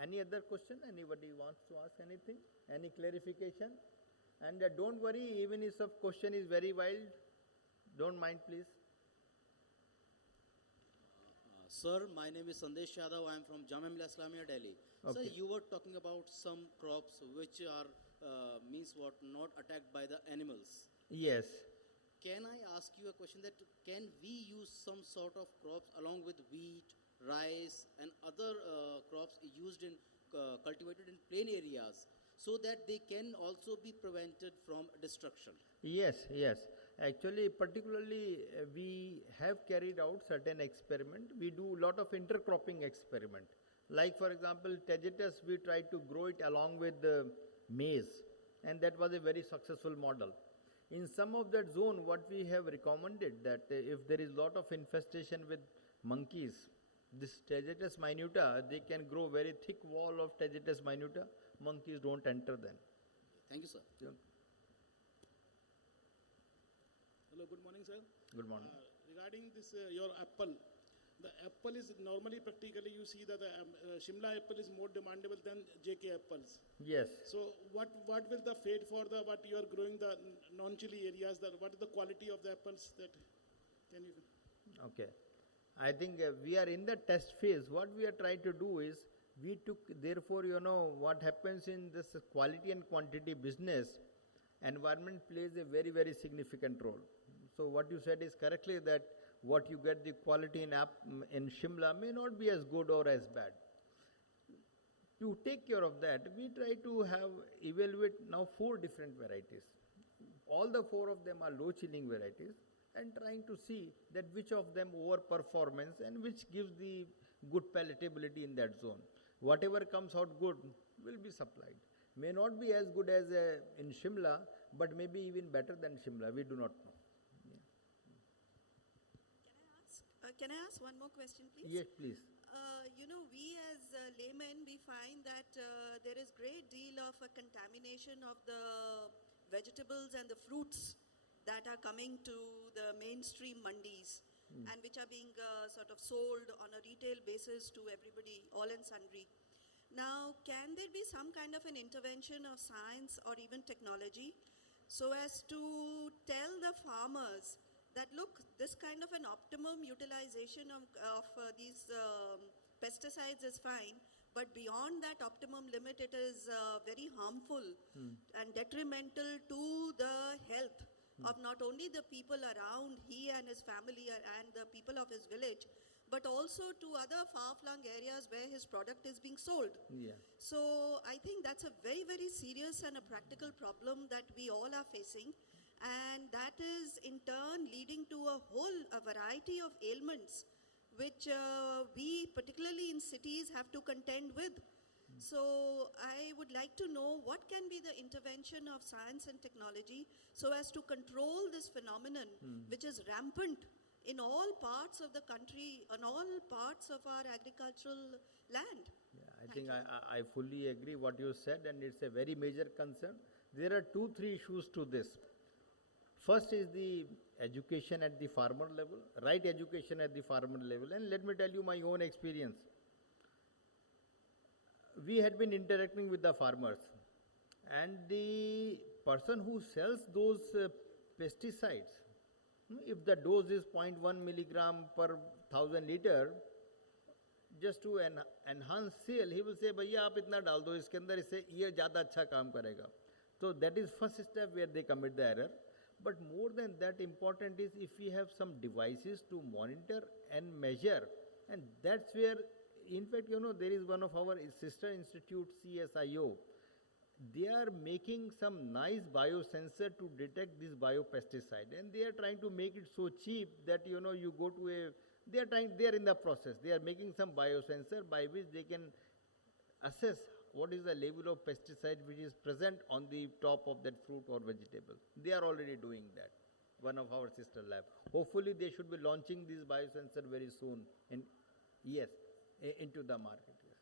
Any other question? Anybody wants to ask anything? Any clarification? And don't worry, even if the question is very wild, don't mind, please. Sir, my name is Sandesh Yadav. I am from Jamia Millia Islamia, Delhi. Sir, Okay. you were talking about some crops which are, means what, not attacked by the animals. Yes. Can I ask you a question that can we use some sort of crops along with wheat, rice and other crops used in, cultivated in plain areas so that they can also be prevented from destruction? Yes, yes. Actually, particularly, we have carried out certain experiment. We do lot of intercropping experiment. Like for example, tagetes, we tried to grow it along with maize, and that was a very successful model. In some of that zone, what we have recommended that if there is lot of infestation with monkeys, this tagetes minuta, they can grow very thick wall of tagetes minuta. Monkeys don't enter then. Thank you, sir. Yeah. Hello, good morning, sir. Good morning. Regarding this, your apple, the apple is normally practically you see that the Shimla apple is more demandable than JK apples. Yes. So what will the fate for the what you are growing the non-chili areas? What is the quality of the apples that can you? Okay. I think we are in the test phase. What we are trying to do is, we took, therefore, what happens in this quality and quantity business, environment plays a very, very significant role. So what you said is correctly that what you get the quality in Shimla may not be as good or as bad. To take care of that, we try to evaluate now 4 different varieties. All the 4 of them are low chilling varieties, and trying to see that which of them overperformance and which gives the good palatability in that zone. Whatever comes out good will be supplied. May not be as good as in Shimla, but maybe even better than Shimla. We do not know. Can I ask one more question, please? Yes, please. We as laymen, we find that there is great deal of contamination of the vegetables and the fruits that are coming to the mainstream mandis and which are being sort of sold on a retail basis to everybody, all and sundry. Now, can there be some kind of an intervention of science or even technology so as to tell the farmers that, look, this kind of an optimum utilization of these pesticides is fine, but beyond that optimum limit, it is very harmful and detrimental to the health of not only the people around he and his family and the people of his village, but also to other far-flung areas where his product is being sold. Yeah. So I think that's a very, very serious and a practical problem that we all are facing. And that is in turn leading to a variety of ailments which we, particularly in cities, have to contend with. So I would like to know what can be the intervention of science and technology so as to control this phenomenon which is rampant in all parts of the country, on all parts of our agricultural land. Yeah, I think I fully agree what you said, and it's a very major concern. There are 2-3 issues to this. First is the education at the farmer level, right education at the farmer level. And let me tell you my own experience. We had been interacting with the farmers, and the person who sells those pesticides, if the dose is 0.1 milligram per 1000 liter, just to enhance sale, he will say, भैया आप इतना डाल दो इसके अंदर, इससे ये ज़्यादा अच्छा काम करेगा. So that is first step where they commit the error. But more than that, important is if we have some devices to monitor and measure, and that's where, in fact, there is one of our sister institute, CSIO. They are making some nice biosensor to detect this biopesticide, and they are trying to make it so cheap that you go to they are in the process. They are making some biosensor by which they can assess what is the level of pesticide which is present on the top of that fruit or vegetable. They are already doing that, one of our sister lab. Hopefully they should be launching this biosensor very soon, and yes, into the market. Yes.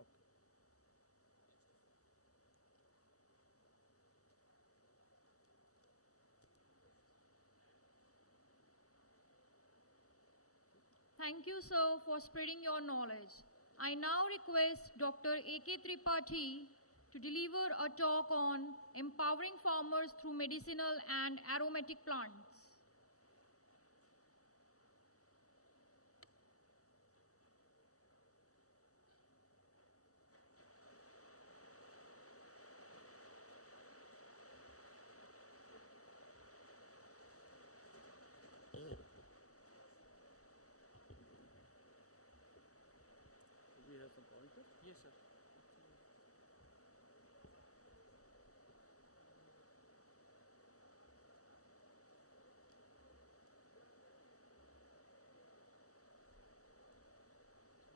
Okay. Thank you, sir, for spreading your knowledge. I now request Dr. A.K. Tripathi to deliver a talk on empowering farmers through medicinal and aromatic plants. Yes, sir.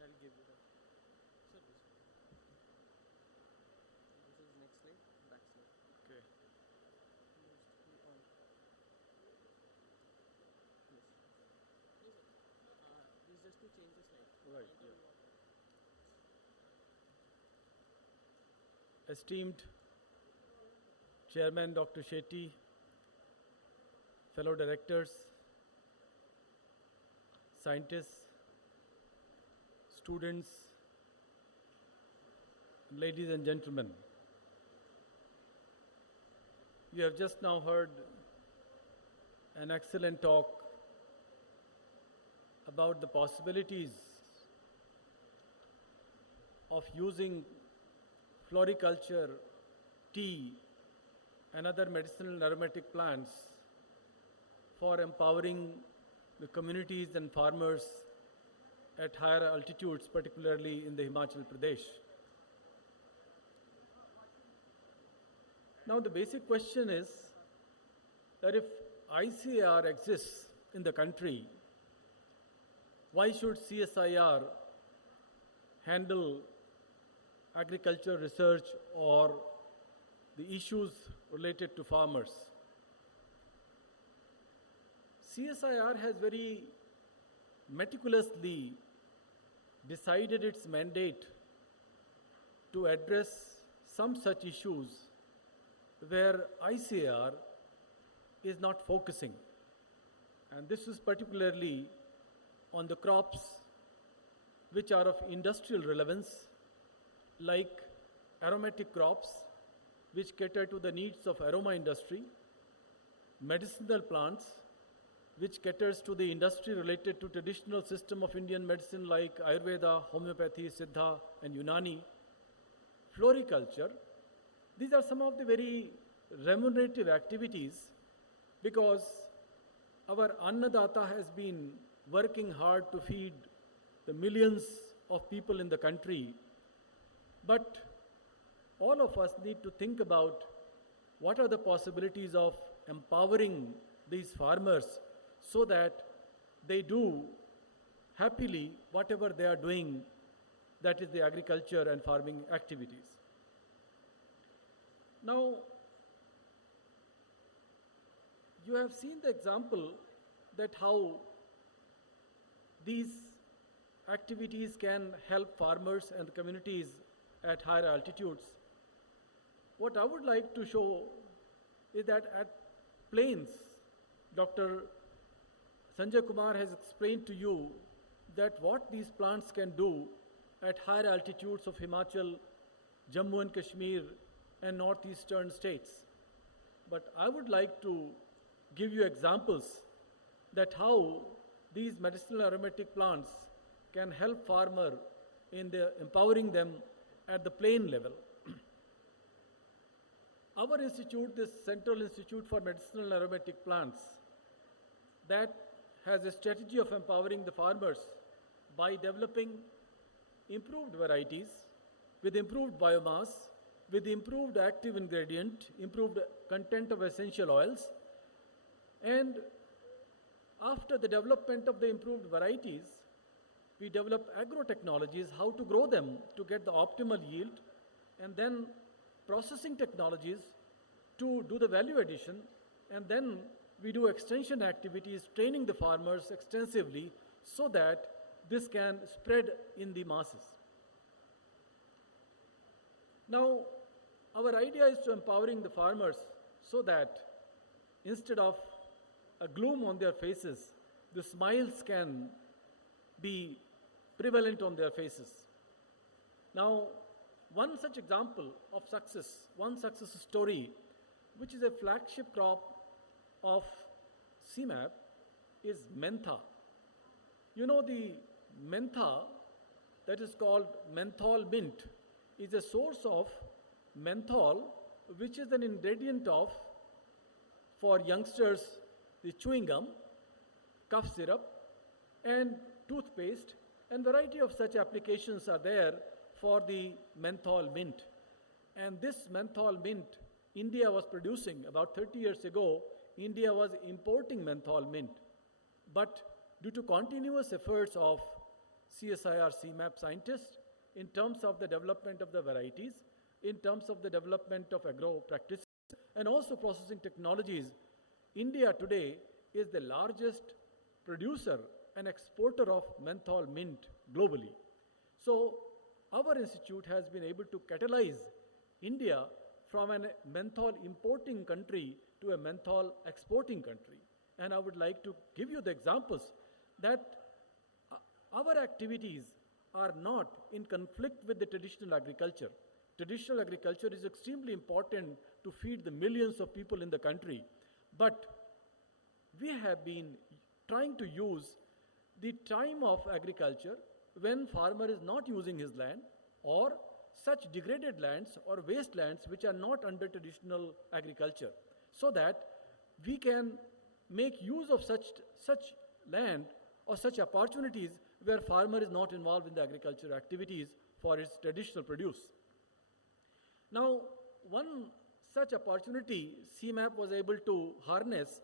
I'll give you that. Sir, this one. This is next slide, back slide. Okay. Mostly on. Yes. Yes, sir. This is just to change the slide. Right, Pointer yeah. you want. Esteemed Chairman Dr. Shetty, fellow directors, scientists, students, ladies and gentlemen, you have just now heard an excellent talk about the possibilities of using floriculture, tea, and other medicinal and aromatic plants for empowering the communities and farmers at higher altitudes, particularly in the Himachal Pradesh. Now the basic question is that if ICAR exists in the country, why should CSIR handle agriculture research or the issues related to farmers? CSIR has very meticulously decided its mandate to address some such issues where ICAR is not focusing. And this is particularly on the crops which are of industrial relevance, like aromatic crops which cater to the needs of aroma industry, medicinal plants which caters to the industry related to traditional system of Indian medicine like Ayurveda, homeopathy, Siddha and Unani, floriculture. These are some of the very remunerative activities because our Annadata has been working hard to feed the millions of people in the country. But all of us need to think about what are the possibilities of empowering these farmers so that they do happily whatever they are doing, that is the agriculture and farming activities. Now, you have seen the example that how these activities can help farmers and communities at higher altitudes. What I would like to show is that at plains, Dr. Sanjay Kumar has explained to you that what these plants can do at higher altitudes of Himachal, Jammu and Kashmir and northeastern states. But I would like to give you examples that how these medicinal aromatic plants can help farmer in empowering them at the plain level. Our institute, this Central Institute for Medicinal and Aromatic Plants, that has a strategy of empowering the farmers by developing improved varieties with improved biomass, with improved active ingredient, improved content of essential oils, and after the development of the improved varieties, we develop agro-technologies, how to grow them to get the optimal yield, and then processing technologies to do the value addition, and then we do extension activities, training the farmers extensively so that this can spread in the masses. Now, our idea is to empowering the farmers so that instead of a gloom on their faces, the smiles can be prevalent on their faces. Now, one such example of success, one success story, which is a flagship crop of CMAP, is mentha. You know, the mentha that is called menthol mint is a source of menthol, which is an ingredient of, for youngsters, the chewing gum, cough syrup, and toothpaste, And variety of such applications are there for the menthol mint. And this menthol mint, India was producing about 30 years ago, India was importing menthol mint. But due to continuous efforts of CSIR CMAP scientists in terms of the development of the varieties, in terms of the development of agro practices, and also processing technologies, India today is the largest producer and exporter of menthol mint globally. So our institute has been able to catalyze India from a menthol importing country to a menthol exporting country. And I would like to give you the examples that our activities are not in conflict with the traditional agriculture. Traditional agriculture is extremely important to feed the millions of people in the country. But we have been trying to use the time of agriculture when farmer is not using his land, or such degraded lands or wastelands which are not under traditional agriculture, so that we can make use of such land or such opportunities where farmer is not involved in the agricultural activities for its traditional produce. Now, one such opportunity CMAP was able to harness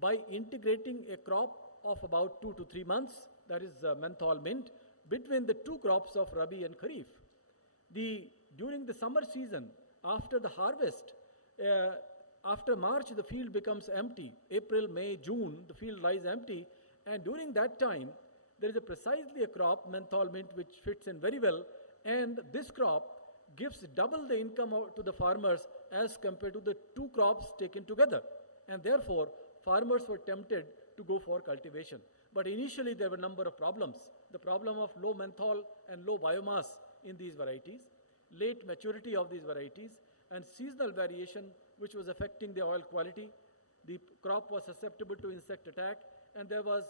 by integrating a crop of about 2 to 3 months, that is menthol mint, between the two crops of Rabi and Kharif. During the summer season, after the harvest, after March, the field becomes empty. April, May, June, the field lies empty. And during that time, there is precisely a crop, menthol mint, which fits in very well. And this crop gives double the income to the farmers as compared to the two crops taken together. And therefore, farmers were tempted to go for cultivation. But initially, there were a number of problems. The problem of low menthol and low biomass in these varieties, late maturity of these varieties, and seasonal variation which was affecting the oil quality. The crop was susceptible to insect attack, and there was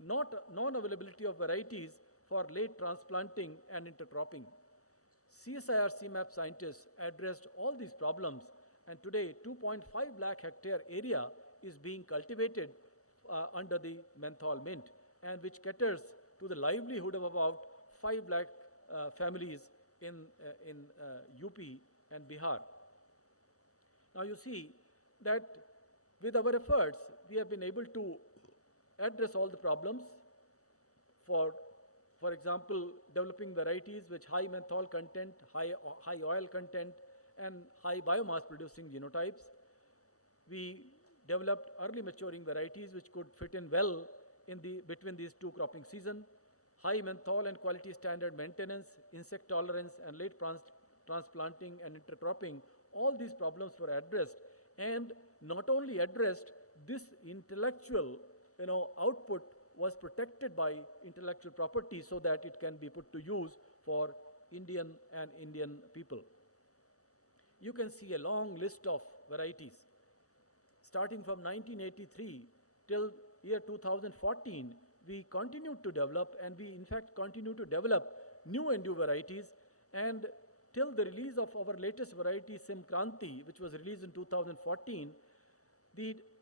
non-availability of varieties for late transplanting and intercropping. CSIR CMAP scientists addressed all these problems, and today 2.5 lakh hectare area is being cultivated under the menthol mint, and which caters to the livelihood of about 5 lakh families in UP and Bihar. Now you see that with our efforts, we have been able to address all the problems. For example, developing varieties with high menthol content, high oil content, and high biomass producing genotypes. We developed early maturing varieties which could fit in well between these two cropping seasons. High menthol and quality standard maintenance, insect tolerance, and late transplanting and intercropping, all these problems were addressed. And not only addressed, this intellectual output was protected by intellectual property so that it can be put to use for Indian people. You can see a long list of varieties. Starting from 1983 till year 2014, we continued to develop, and we in fact continue to develop new and new varieties. And till the release of our latest variety, Simkranti, which was released in 2014,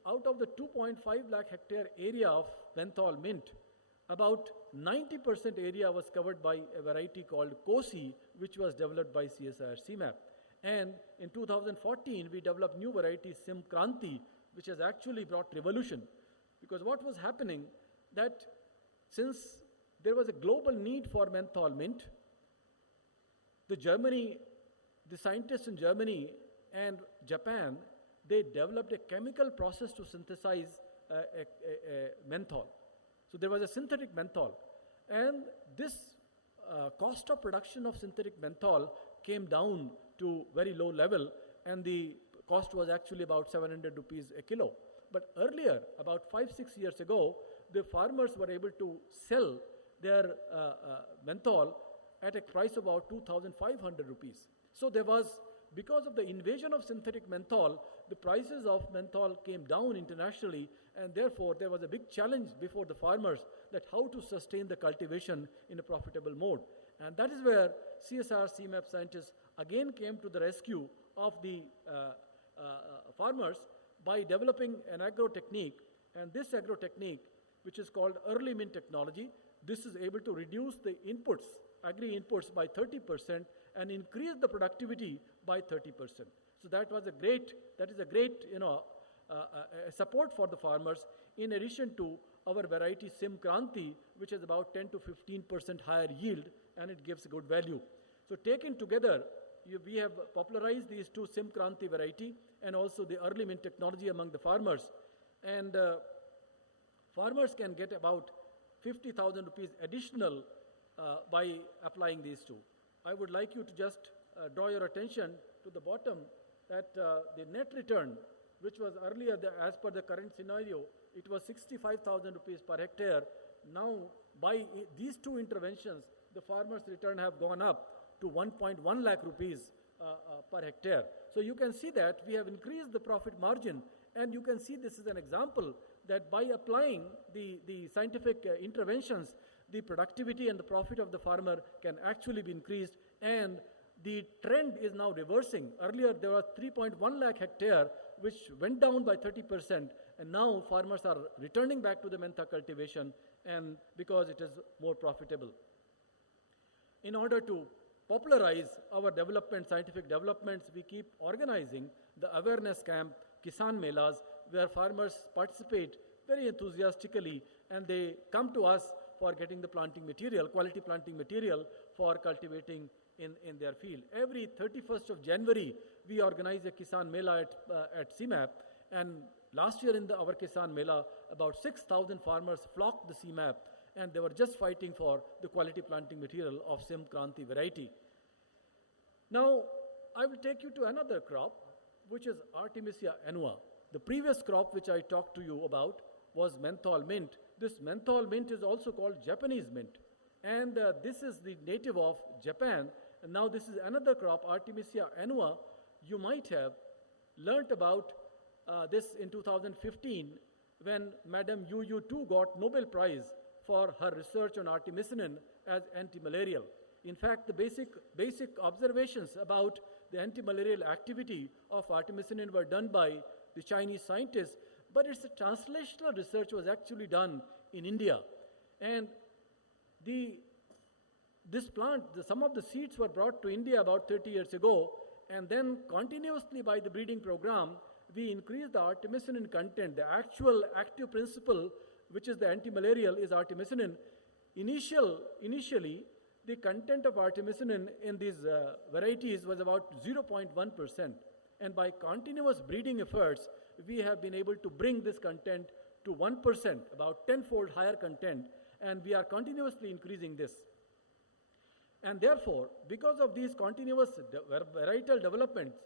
out of the 2.5 lakh hectare area of menthol mint, about 90% area was covered by a variety called Kosi, which was developed by CSIR CMAP. And in 2014, we developed new variety Simkranti, which has actually brought revolution. Because what was happening, that since there was a global need for menthol mint, the scientists in Germany and Japan, they developed a chemical process to synthesize a menthol. So there was a synthetic menthol. And this cost of production of synthetic menthol came down to very low level, and the cost was actually about 700 rupees a kilo. But earlier, about 5-6 years ago, the farmers were able to sell their menthol at a price of about 2,500 rupees. So there was, because of the invasion of synthetic menthol, the prices of menthol came down internationally, and therefore there was a big challenge before the farmers that how to sustain the cultivation in a profitable mode. And that is where CSR CMAP scientists again came to the rescue of the farmers by developing an agro technique. And this agro technique, which is called early mint technology, this is able to reduce the inputs, agri inputs by 30% and increase the productivity by 30%. So that is a great, support for the farmers, in addition to our variety Sim Kranti, which has about 10 to 15% higher yield, and it gives good value. So taken together, we have popularized these two Sim Kranti variety and also the early mint technology among the farmers. And farmers can get about 50,000 rupees additional by applying these two. I would like you to just draw your attention to the bottom that the net return, which was earlier, as per the current scenario, it was 65,000 rupees per hectare. Now, by these two interventions, the farmers' return have gone up to 1.1 lakh rupees per hectare. So you can see that we have increased the profit margin, and you can see this is an example that by applying the scientific interventions, the productivity and the profit of the farmer can actually be increased, and the trend is now reversing. Earlier there was 3.1 lakh hectare which went down by 30%, and now farmers are returning back to the mentha cultivation, and because it is more profitable. In order to popularize our development, scientific developments, we keep organizing the awareness camp, Kisan Melas, where farmers participate very enthusiastically, and they come to us for getting the planting material, quality planting material for cultivating in their field. Every 31st of January, we organize a Kisan Mela at CMAP, and last year in our Kisan Mela, about 6,000 farmers flocked the CMAP, and they were just fighting for the quality planting material of Sim Kranti variety. Now, I will take you to another crop, which is Artemisia annua. The previous crop which I talked to you about was menthol mint. This menthol mint is also called Japanese mint, and this is the native of Japan. And now this is another crop, Artemisia annua. You might have learnt about this in 2015 when Madam Yu Tu got Nobel Prize for her research on artemisinin as anti-malarial. In fact, the basic observations about the anti-malarial activity of artemisinin were done by the Chinese scientists, but its translational research was actually done in India. And this plant, some of the seeds were brought to India about 30 years ago, and then continuously by the breeding program, we increased the artemisinin content. The actual active principle, which is the anti-malarial, is artemisinin. Initially, the content of artemisinin in these varieties was about 0.1%. And by continuous breeding efforts, we have been able to bring this content to 1%, about 10-fold higher content, and we are continuously increasing this. And therefore, because of these continuous varietal developments,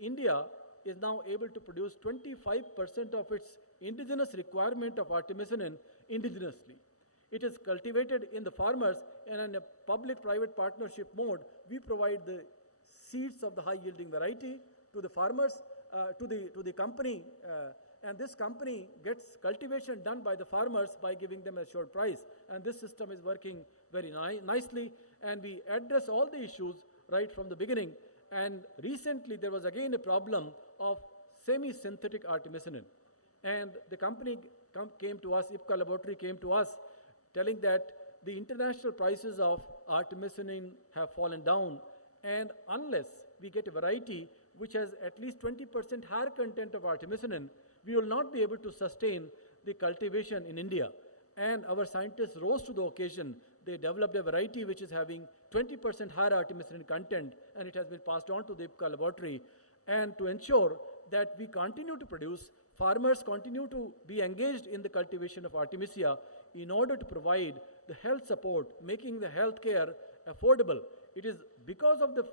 India is now able to produce 25% of its indigenous requirement of artemisinin indigenously. It is cultivated in the farmers, and in a public-private partnership mode, we provide the seeds of the high-yielding variety to the farmers, to the company, and this company gets cultivation done by the farmers by giving them a assured price. And this system is working very nicely, and we address all the issues right from the beginning. And recently there was again a problem of semi-synthetic artemisinin, and the company came to us, IPCA laboratory came to us, telling that the international prices of artemisinin have fallen down, and unless we get a variety which has at least 20% higher content of artemisinin, we will not be able to sustain the cultivation in India. And our scientists rose to the occasion. They developed a variety which is having 20% higher artemisinin content, and it has been passed on to the IPCA laboratory. And to ensure that we continue to produce, farmers continue to be engaged in the cultivation of Artemisia in order to provide the health support, making the healthcare affordable. It is because of the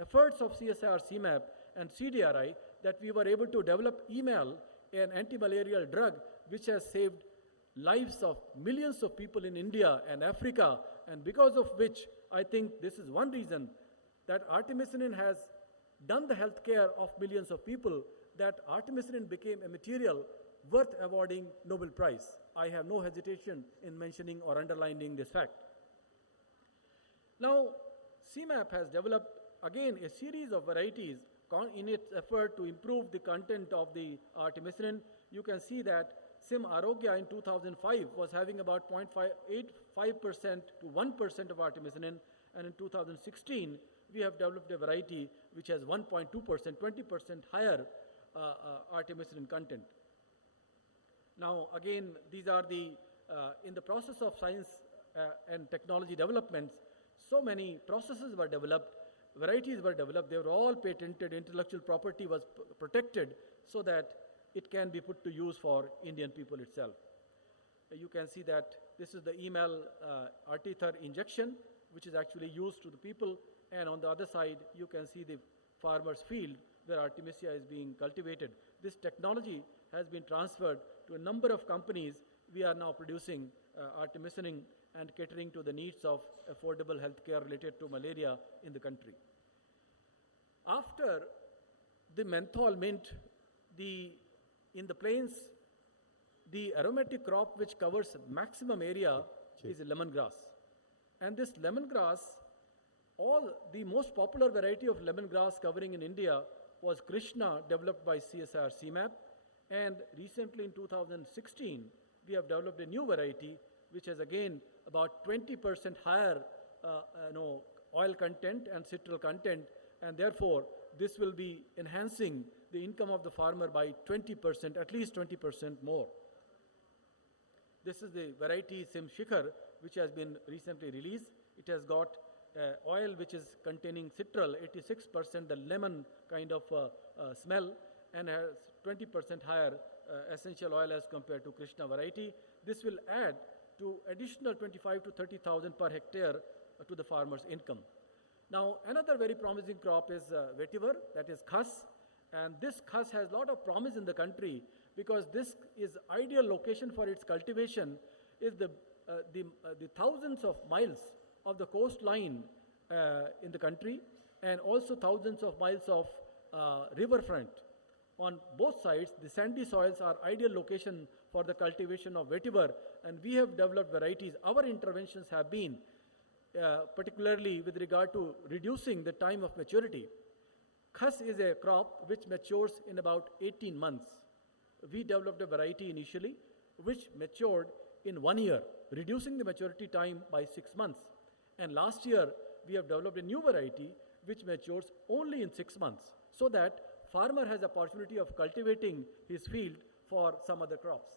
efforts of CSIR, CMAP, and CDRI that we were able to develop Emal, an anti-malarial drug which has saved lives of millions of people in India and Africa, and because of which I think this is one reason that artemisinin has done the healthcare of millions of people, that artemisinin became a material worth awarding Nobel Prize. I have no hesitation in mentioning or underlining this fact. Now, CMAP has developed again a series of varieties in its effort to improve the content of the artemisinin. You can see that SIM Arogya in 2005 was having about 0.85% to 1% of artemisinin, and in 2016 we have developed a variety which has 1.2%, 20% higher artemisinin content. Now again, these are the, in the process of science and technology developments, so many processes were developed, varieties were developed, they were all patented, intellectual property was protected so that it can be put to use for Indian people itself. You can see that this is the email artether injection, which is actually used to the people, and on the other side you can see the farmer's field where Artemisia is being cultivated. This technology has been transferred to a number of companies. We are now producing artemisinin and catering to the needs of affordable healthcare related to malaria in the country. After the menthol mint, in the plains, the aromatic crop which covers maximum area is lemongrass. And this lemongrass, the most popular variety of lemongrass covering in India was Krishna, developed by CSR CMAP. And recently in 2016, we have developed a new variety which has again about 20% higher oil content and citral content, and therefore this will be enhancing the income of the farmer by 20%, at least 20% more. This is the variety Sim Shikhar, which has been recently released. It has got oil which is containing citral, 86%, the lemon kind of smell, and has 20% higher essential oil as compared to Krishna variety. This will add to additional 25 to 30,000 per hectare to the farmer's income. Now, another very promising crop is vetiver, that is khas, and this khas has a lot of promise in the country because this is ideal location for its cultivation is the thousands of miles of the coastline in the country, and also thousands of miles of riverfront. On both sides, the sandy soils are ideal location for the cultivation of vetiver, and we have developed varieties. Our interventions have been particularly with regard to reducing the time of maturity. Khas is a crop which matures in about 18 months. We developed a variety initially which matured in 1 year, reducing the maturity time by 6 months. And last year, we have developed a new variety which matures only in 6 months, so that farmer has opportunity of cultivating his field for some other crops.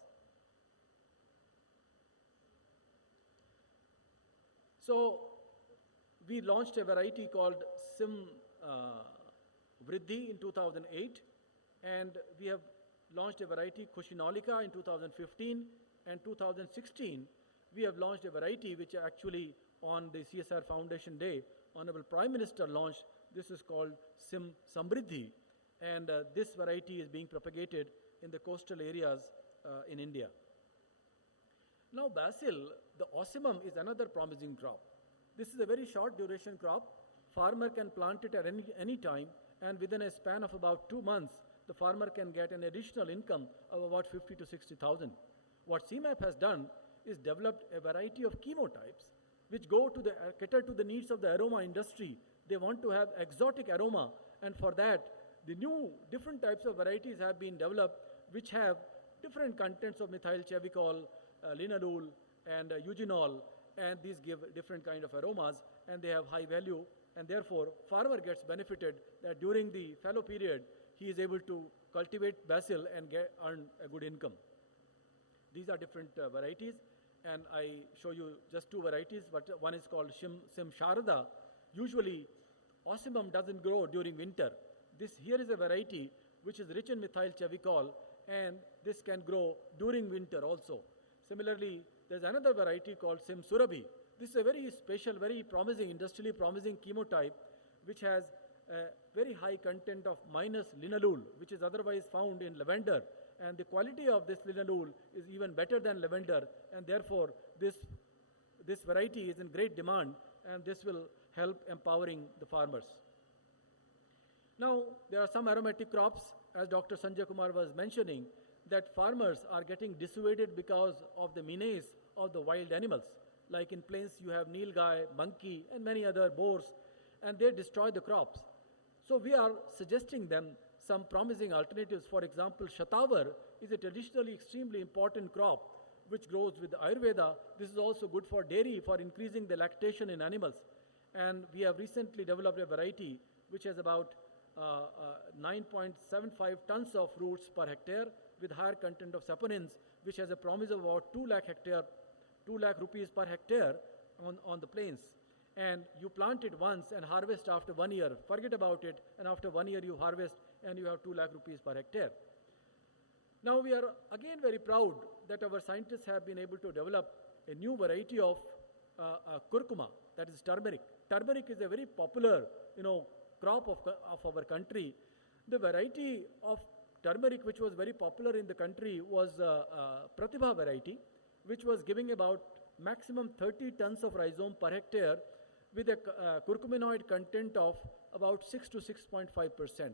So we launched a variety called Sim Vriddhi in 2008, and we have launched a variety Kushinolika in 2015, and 2016 we have launched a variety which actually on the CSR Foundation Day, Honorable Prime Minister launched. This is called Sim Samriddhi, and this variety is being propagated in the coastal areas in India. Now basil, the ossimum, is another promising crop. This is a very short duration crop. Farmer can plant it at any time, and within a span of about 2 months, the farmer can get an additional income of about 50 to 60,000. What CMAP has done is developed a variety of chemotypes which go to cater to the needs of the aroma industry. They want to have exotic aroma, and for that, the new different types of varieties have been developed which have different contents of methyl chavicol, linalool, and eugenol, and these give different kind of aromas, and they have high value, and therefore farmer gets benefited that during the fallow period he is able to cultivate basil and earn a good income. These are different varieties, and I show you just 2 varieties, but one is called Sim Sharada. Usually ossimum doesn't grow during winter. This here is a variety which is rich in methyl chavicol, and this can grow during winter also. Similarly, there's another variety called Sim Surabhi. This is a very special, very promising, industrially promising chemotype which has a very high content of minus linalool, which is otherwise found in lavender, and the quality of this linalool is even better than lavender, and therefore this variety is in great demand, and this will help empowering the farmers. Now, there are some aromatic crops, as Dr. Sanjay Kumar was mentioning, that farmers are getting dissuaded because of the menace of the wild animals. Like in plains, you have nilgai, monkey, and many other boars, and they destroy the crops. So we are suggesting them some promising alternatives. For example, shatavar is a traditionally extremely important crop which grows with Ayurveda. This is also good for dairy, for increasing the lactation in animals. And we have recently developed a variety which has about 9.75 tons of roots per hectare with higher content of saponins, which has a promise of about 2 lakh rupees per hectare on the plains. And you plant it once and harvest after 1 year. Forget about it, and after 1 year you harvest and you have 2 lakh rupees per hectare. Now we are again very proud that our scientists have been able to develop a new variety of curcuma, that is turmeric. Turmeric is a very popular, crop of our country. The variety of turmeric which was very popular in the country was Pratibha variety, which was giving about maximum 30 tons of rhizome per hectare with a curcuminoid content of about 6 to 6.5%.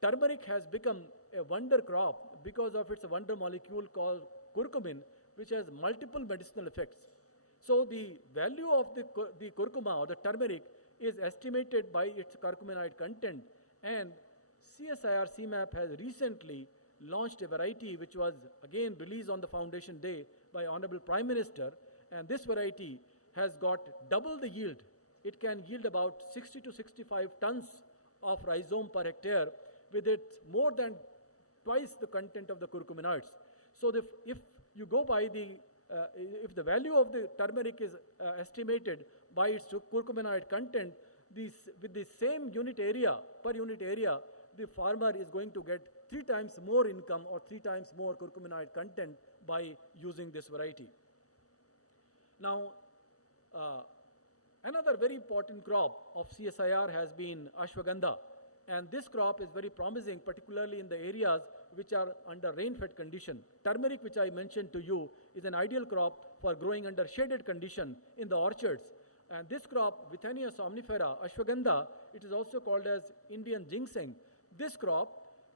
Turmeric has become a wonder crop because of its wonder molecule called curcumin, which has multiple medicinal effects. So the value of the curcuma or the turmeric is estimated by its curcuminoid content, and CSIR CMAP has recently launched a variety which was again released on the Foundation Day by Honorable Prime Minister, and this variety has got double the yield. It can yield about 60 to 65 tons of rhizome per hectare with its more than twice the content of the curcuminoids. So if you go by if the value of the turmeric is estimated by its curcuminoid content, with the same per unit area, the farmer is going to get 3 times more income or 3 times more curcuminoid content by using this variety. Now, another very important crop of CSIR has been ashwagandha, and this crop is very promising, particularly in the areas which are under rain-fed condition. Turmeric, which I mentioned to you, is an ideal crop for growing under shaded condition in the orchards. And this crop, Vithania somnifera, ashwagandha, it is also called as Indian ginseng. This crop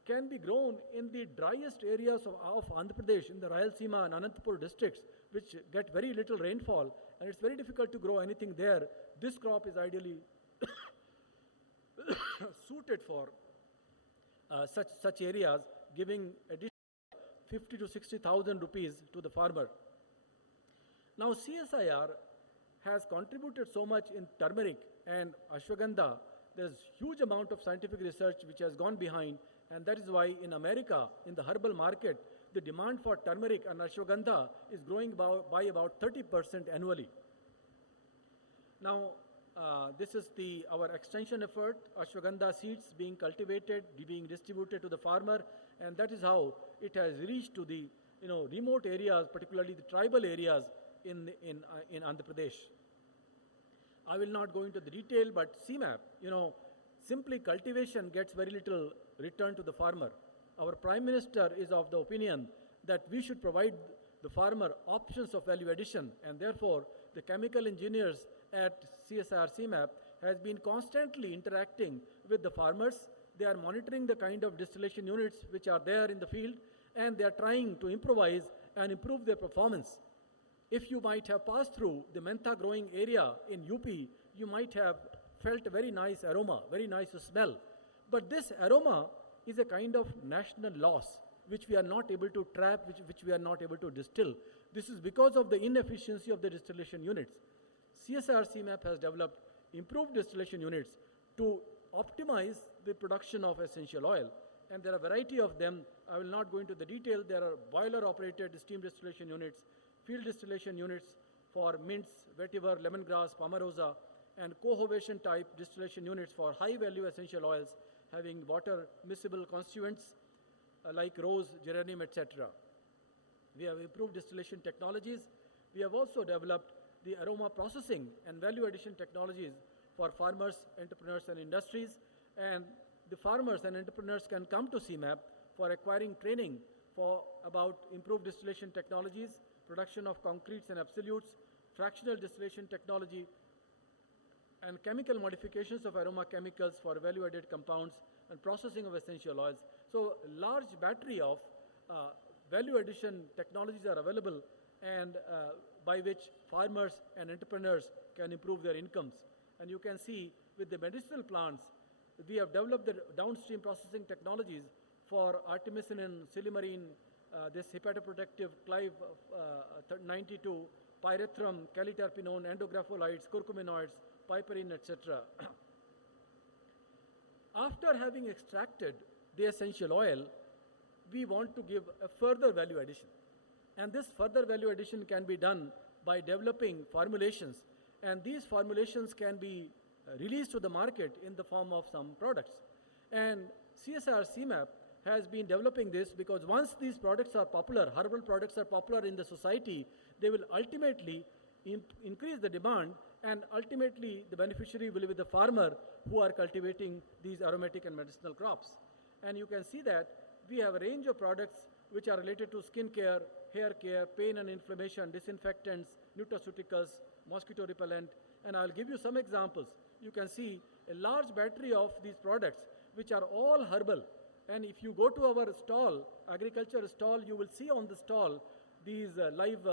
can be grown in the driest areas of Andhra Pradesh, in the Rayalaseema and Anantapur districts, which get very little rainfall, and it's very difficult to grow anything there. This crop is ideally suited for such areas, giving additional 50 to 60,000 rupees to the farmer. Now CSIR has contributed so much in turmeric and ashwagandha. There's huge amount of scientific research which has gone behind, and that is why in America, in the herbal market, the demand for turmeric and ashwagandha is growing by about 30% annually. Now, this is our extension effort, ashwagandha seeds being cultivated, being distributed to the farmer, and that is how it has reached to the remote areas, particularly the tribal areas in Andhra Pradesh. I will not go into the detail, but CMAP, simply cultivation gets very little return to the farmer. Our Prime Minister is of the opinion that we should provide the farmer options of value addition, and therefore the chemical engineers at CSIR CMAP has been constantly interacting with the farmers. They are monitoring the kind of distillation units which are there in the field, and they are trying to improvise and improve their performance. If you might have passed through the mentha growing area in UP, you might have felt a very nice aroma, very nice smell. But this aroma is a kind of national loss which we are not able to trap, which we are not able to distill. This is because of the inefficiency of the distillation units. CSIR CMAP has developed improved distillation units to optimize the production of essential oil. And there are a variety of them. I will not go into the detail. There are boiler-operated steam distillation units, field distillation units for mints, vetiver, lemongrass, pomarosa, and cohovation type distillation units for high-value essential oils having water-miscible constituents like rose, geranium, etc. We have improved distillation technologies. We have also developed the aroma processing and value addition technologies for farmers, entrepreneurs, and industries. And the farmers and entrepreneurs can come to CMAP for acquiring training about improved distillation technologies, production of concretes and absolutes, fractional distillation technology, and chemical modifications of aroma chemicals for value-added compounds and processing of essential oils. So a large battery of value addition technologies are available, and by which farmers and entrepreneurs can improve their incomes. And you can see with the medicinal plants, we have developed the downstream processing technologies for artemisinin, silymarin, this hepatoprotective Clive 92, pyrethrum, caliterpinone, endographolites, curcuminoids, piperine, etc. After having extracted the essential oil, we want to give a further value addition. And this further value addition can be done by developing formulations. And these formulations can be released to the market in the form of some products. And CSIR CMAP has been developing this because once these products are popular, herbal products are popular in the society, they will ultimately increase the demand, and ultimately the beneficiary will be the farmer who are cultivating these aromatic and medicinal crops. And you can see that we have a range of products which are related to skin care, hair care, pain and inflammation, disinfectants, nutraceuticals, mosquito repellent, and I'll give you some examples. You can see a large battery of these products which are all herbal. And if you go to our stall, agriculture stall, you will see on the stall these live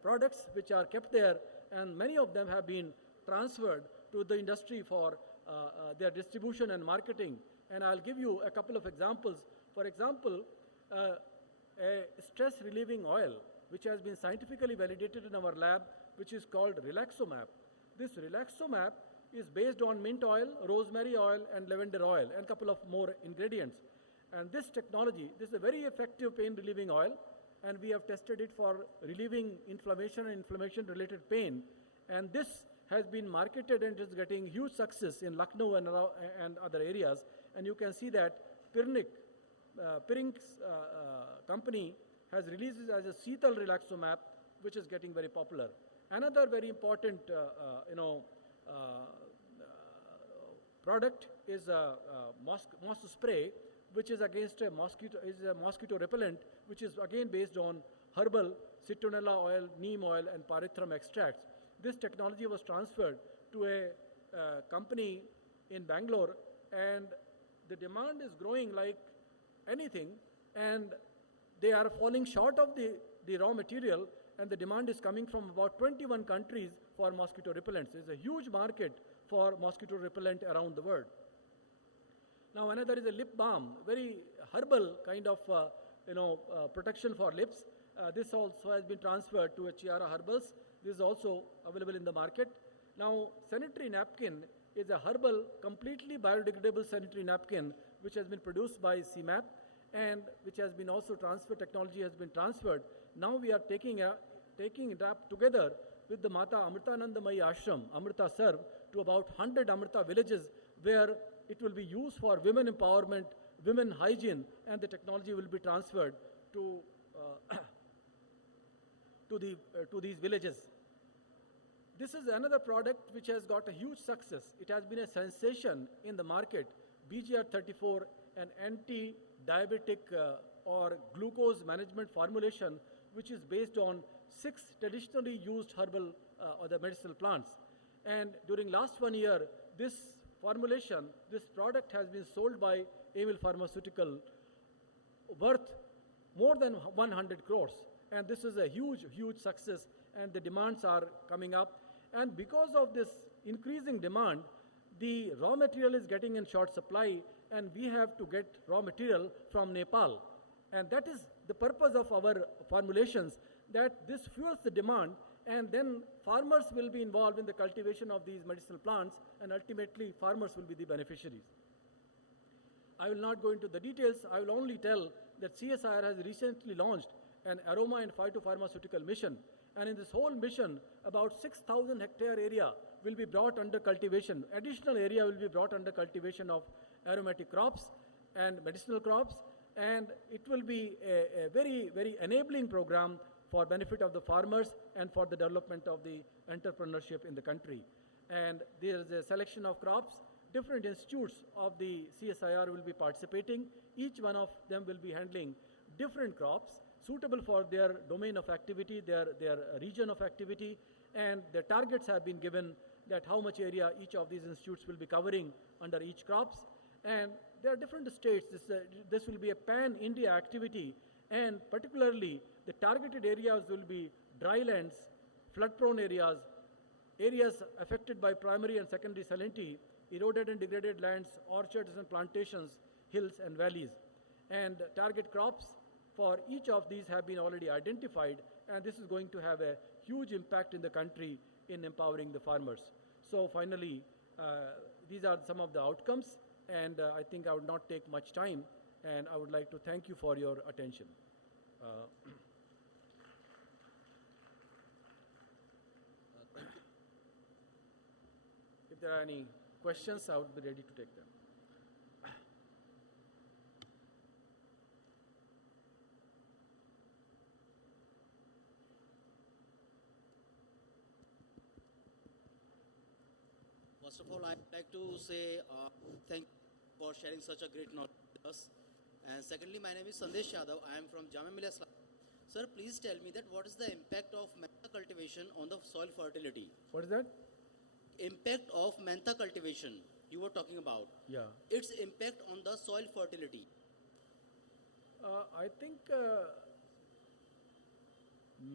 products which are kept there, and many of them have been transferred to the industry for their distribution and marketing. And I'll give you a couple of examples. For example, a stress relieving oil which has been scientifically validated in our lab, which is called Relaxomap. This Relaxomap is based on mint oil, rosemary oil, and lavender oil, and a couple of more ingredients. And this technology, this is a very effective pain relieving oil, and we have tested it for relieving inflammation and inflammation-related pain. And this has been marketed and is getting huge success in Lucknow and other areas. And you can see that Pirink's company has released it as a Seetal Relaxomap, which is getting very popular. Another very important, product is a mosquito spray, which is against a mosquito repellent, which is again based on herbal citronella oil, neem oil, and pyrethrum extracts. This technology was transferred to a company in Bangalore, and the demand is growing like anything, and they are falling short of the raw material, and the demand is coming from about 21 countries for mosquito repellents. There's a huge market for mosquito repellent around the world. Now another is a lip balm, very herbal kind of protection for lips. This also has been transferred to a Chiara Herbals. This is also available in the market. Now sanitary napkin is a herbal, completely biodegradable sanitary napkin which has been produced by CMAP and which has been also transferred, technology has been transferred. Now we are taking it up together with the Mata Amritanandamayi Ashram, Amrita Serve, to about 100 Amrita villages where it will be used for women empowerment, women hygiene, and the technology will be transferred to these villages. This is another product which has got a huge success. It has been a sensation in the market. BGR34, an anti-diabetic or glucose management formulation, which is based on 6 traditionally used herbal or the medicinal plants. And during last 1 year, this formulation, this product has been sold by Emil Pharmaceutical worth more than 100 crores. And this is a huge, huge success, and the demands are coming up. And because of this increasing demand, the raw material is getting in short supply, and we have to get raw material from Nepal. And that is the purpose of our formulations, that this fuels the demand, and then farmers will be involved in the cultivation of these medicinal plants, and ultimately farmers will be the beneficiaries. I will not go into the details. I will only tell that CSIR has recently launched an aroma and phytopharmaceutical mission. And in this whole mission, about 6,000 hectare area will be brought under cultivation. Additional area will be brought under cultivation of aromatic crops and medicinal crops. And it will be a very, very enabling program for benefit of the farmers and for the development of the entrepreneurship in the country. And there is a selection of crops. Different institutes of the CSIR will be participating. Each one of them will be handling different crops suitable for their domain of activity, their region of activity, and the targets have been given that how much area each of these institutes will be covering under each crops. And there are different states. This will be a pan-India activity, and particularly the targeted areas will be drylands, flood-prone areas, areas affected by primary and secondary salinity, eroded and degraded lands, orchards and plantations, hills and valleys. And target crops for each of these have been already identified, and this is going to have a huge impact in the country in empowering the farmers. So finally, these are some of the outcomes, and I think I would not take much time, and I would like to thank you for your attention. If there are any questions, I would be ready to take them. First of all, I'd like to say thank you for sharing such a great knowledge with us. And secondly, my name is Sandesh Yadav. I am from Jamia Millia. Sir, please tell me that what is the impact of mentha cultivation on the soil fertility? What is that? Impact of mentha cultivation you were talking about. Yeah. Its impact on the soil fertility. I think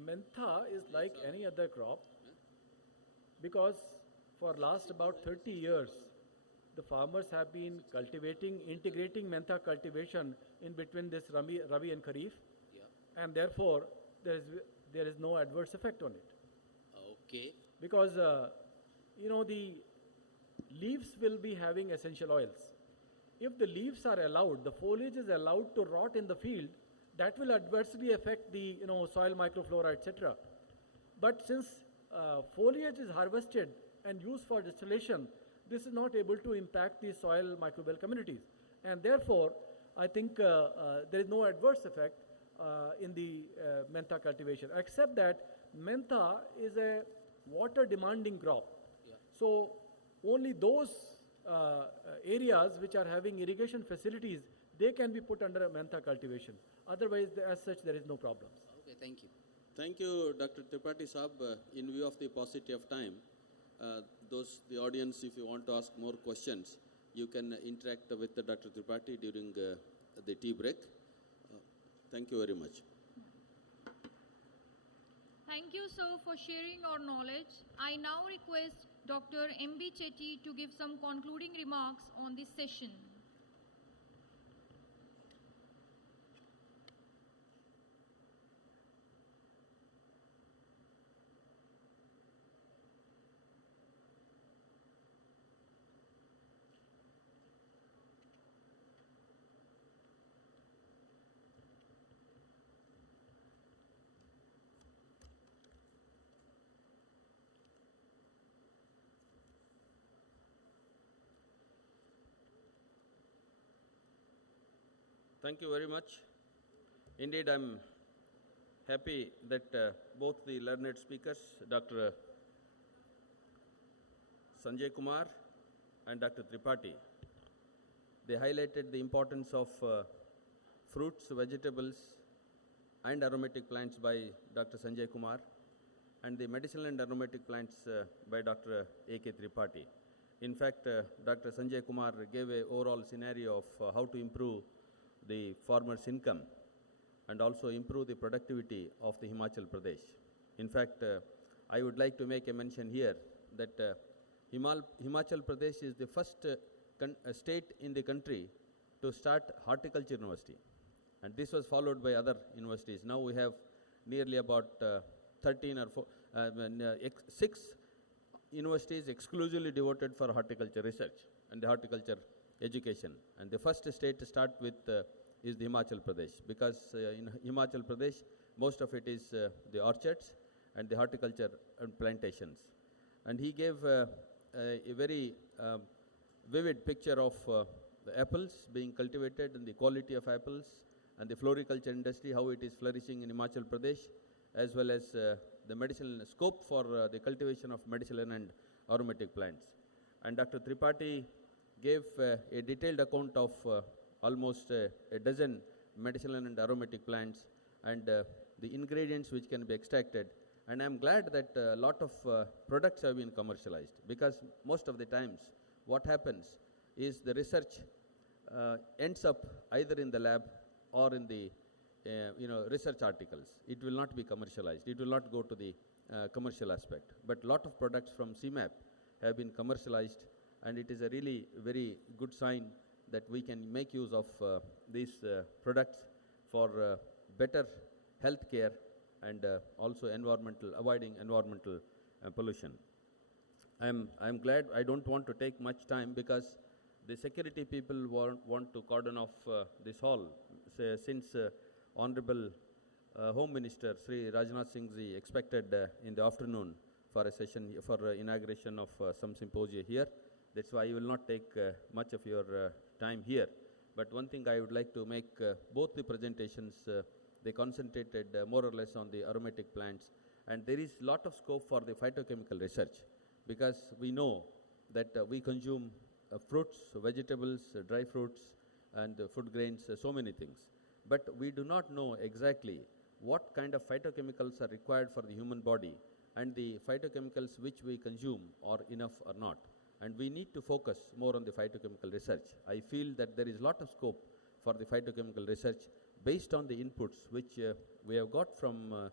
mentha is like any other crop, because for last about 30 years, the farmers have been cultivating, integrating mentha cultivation in between this Rabi and Kharif, Yeah. and therefore there is no adverse effect on it. Okay. Because the leaves will be having essential oils. If the leaves are allowed, the foliage is allowed to rot in the field, that will adversely affect the soil microflora, etc. But since foliage is harvested and used for distillation, this is not able to impact the soil microbial communities, and therefore I think there is no adverse effect in the mentha cultivation, except that mentha is a water demanding crop. Yeah. So only those areas which are having irrigation facilities, they can be put under a mentha cultivation. Otherwise, as such, there is no problem. Okay, thank you. Thank you, Dr. Tripathi Saab. In view of the paucity of time, the audience, if you want to ask more questions, you can interact with Dr. Tripathi during the tea break. Thank you very much. Thank you, sir, for sharing your knowledge. I now request Dr. M.B. Chetty to give some concluding remarks on this session. Thank you very much. Indeed, I'm happy that both the learned speakers, Dr. Sanjay Kumar and Dr. Tripathi, they highlighted the importance of fruits, vegetables, and aromatic plants by Dr. Sanjay Kumar, and the medicinal and aromatic plants by Dr. A.K. Tripathi. In fact, Dr. Sanjay Kumar gave an overall scenario of how to improve the farmer's income and also improve the productivity of the Himachal Pradesh. In fact, I would like to make a mention here that Himachal Pradesh is the first state in the country to start horticulture university, and this was followed by other universities. Now we have nearly about 6 universities exclusively devoted for horticulture research and the horticulture education. And the first state to start with is the Himachal Pradesh, because in Himachal Pradesh, most of it is the orchards and the horticulture and plantations. And he gave a very vivid picture of the apples being cultivated and the quality of apples and the floriculture industry, how it is flourishing in Himachal Pradesh, as well as the medicinal scope for the cultivation of medicinal and aromatic plants. And Dr. Tripathi gave a detailed account of almost a dozen medicinal and aromatic plants and the ingredients which can be extracted. And I'm glad that a lot of products have been commercialized, because most of the times what happens is the research ends up either in the lab or in the research articles. It will not be commercialized. It will not go to the commercial aspect. But a lot of products from CMAP have been commercialized, and it is a really very good sign that we can make use of these products for better health care and also avoiding environmental pollution. I'm glad. I don't want to take much time because the security people want to cordon off this hall since Honorable Home Minister Sri Rajnath Singh ji expected in the afternoon for a session for inauguration of some symposia here. That's why I will not take much of your time here. But one thing I would like to make, both the presentations, they concentrated more or less on the aromatic plants, and there is lot of scope for the phytochemical research, because we know that we consume fruits, vegetables, dry fruits, and food grains, so many things. But we do not know exactly what kind of phytochemicals are required for the human body, and the phytochemicals which we consume are enough or not. And we need to focus more on the phytochemical research. I feel that there is lot of scope for the phytochemical research based on the inputs which we have got from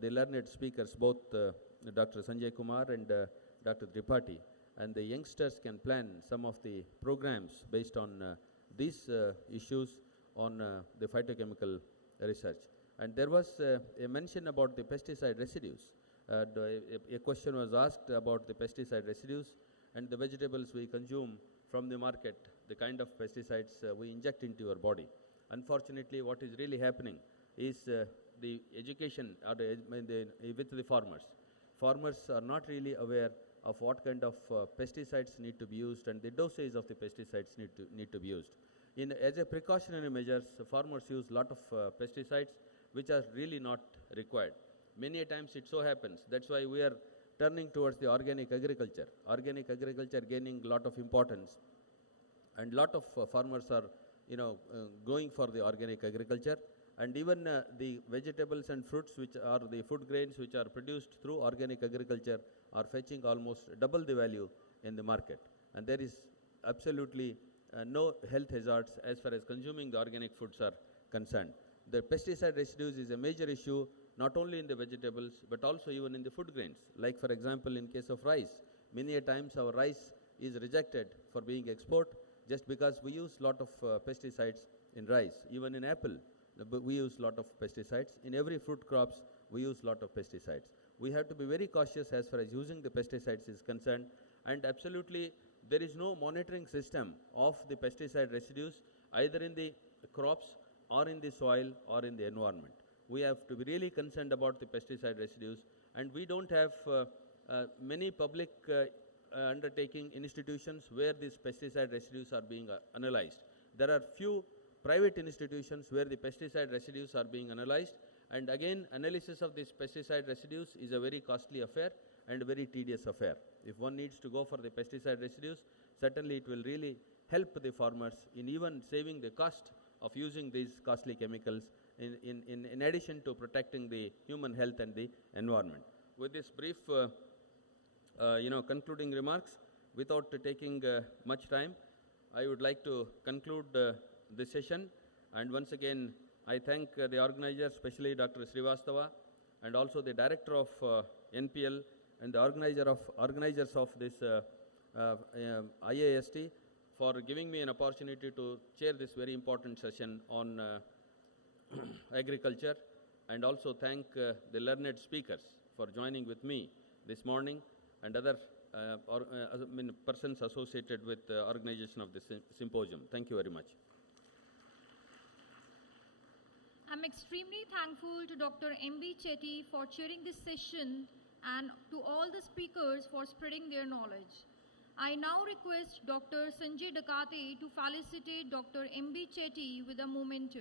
the learned speakers, both Dr. Sanjay Kumar and Dr. Tripathi. And the youngsters can plan some of the programs based on these issues on the phytochemical research. And there was a mention about the pesticide residues. A question was asked about the pesticide residues and the vegetables we consume from the market, the kind of pesticides we inject into our body. Unfortunately, what is really happening is the education with the farmers. Farmers are not really aware of what kind of pesticides need to be used, and the dosage of the pesticides need to be used. As a precautionary measures, farmers use lot of pesticides which are really not required. Many a times it so happens. That's why we are turning towards the organic agriculture. Organic agriculture gaining a lot of importance, and lot of farmers are going for the organic agriculture. And even the vegetables and fruits, which are the food grains which are produced through organic agriculture, are fetching almost double the value in the market. And there is absolutely no health hazards as far as consuming the organic foods are concerned. The pesticide residues is a major issue, not only in the vegetables but also even in the food grains. Like for example, in case of rice, many a times our rice is rejected for being export just because we use lot of pesticides in rice. Even in apple, we use lot of pesticides. In every fruit crops, we use lot of pesticides. We have to be very cautious as far as using the pesticides is concerned, and absolutely there is no monitoring system of the pesticide residues either in the crops or in the soil or in the environment. We have to be really concerned about the pesticide residues, and we don't have many public undertaking institutions where these pesticide residues are being analyzed. There are few private institutions where the pesticide residues are being analyzed, and again analysis of these pesticide residues is a very costly affair and a very tedious affair. If one needs to go for the pesticide residues, certainly it will really help the farmers in even saving the cost of using these costly chemicals in addition to protecting the human health and the environment. With this brief concluding remarks, without taking much time, I would like to conclude this session. And once again, I thank the organizers, especially Dr. Srivastava, and also the director of NPL and the organizers of this IAST for giving me an opportunity to chair this very important session on agriculture, and also thank the learned speakers for joining with me this morning, and other persons associated with the organization of this symposium. Thank you very much. I'm extremely thankful to Dr. M.B. Chetty for chairing this session and to all the speakers for spreading their knowledge. I now request Dr. Sanjay Dakate to felicitate Dr. M.B. Chetty with a memento.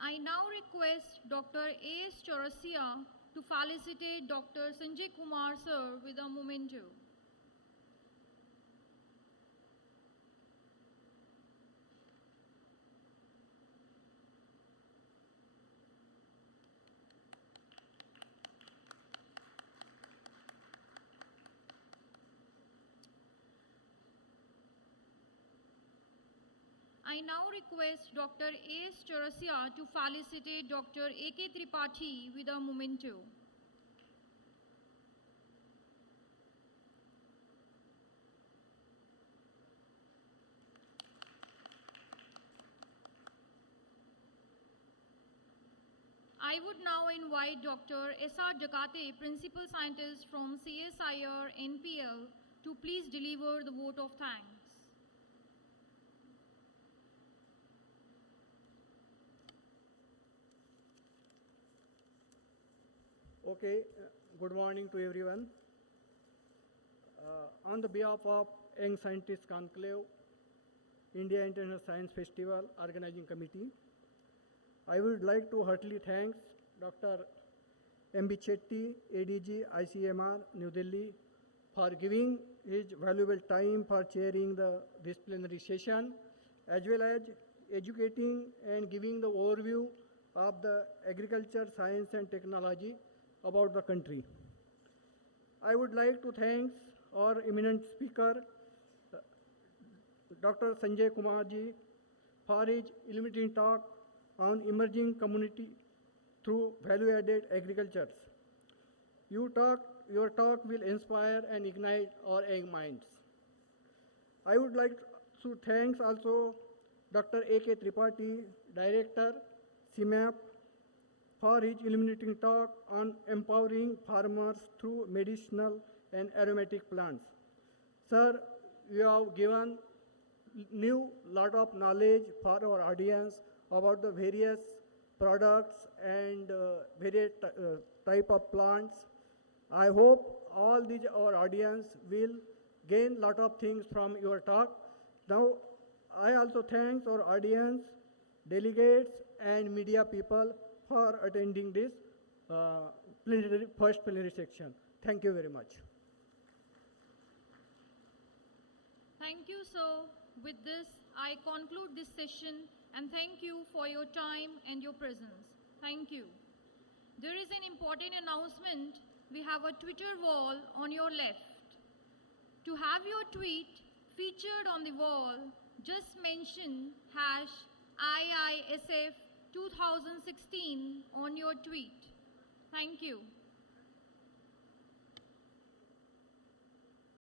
I now request Dr. A.S. Chaurasia to felicitate Dr. Sanjay Kumar sir with a memento. I now request Dr. A.S. Chaurasia to felicitate Dr. A.K. Tripathi with a memento. I would now invite Dr. S.R. Jakate, Principal Scientist from CSIR NPL, to please deliver the vote of thanks. Okay, good morning to everyone. On the behalf of Young Scientist Conclave, India International Science Festival Organizing Committee, I would like to heartily thank Dr. M.B. Chetty, ADG, ICMR, New Delhi, for giving his valuable time for chairing this plenary session, as well as educating and giving the overview of the agriculture, science and technology about the country. I would like to thank our eminent speaker, Dr. Sanjay Kumarji, for his illuminating talk on emerging community through value-added agriculture. Your talk will inspire and ignite our young minds. I would like to thank also Dr. A.K. Tripathi, Director, CMAP, for his illuminating talk on empowering farmers through medicinal and aromatic plants. Sir, you have given new lot of knowledge for our audience about the various products and various type of plants. I hope all these our audience will gain lot of things from your talk. Now, I also thank our audience, delegates and media people for attending this first plenary section. Thank you very much. Thank you, sir. With this, I conclude this session and thank you for your time and your presence. Thank you. There is an important announcement. We have a Twitter wall on your left. To have your tweet featured on the wall, just mention #IISF 2016 on your tweet. Thank you.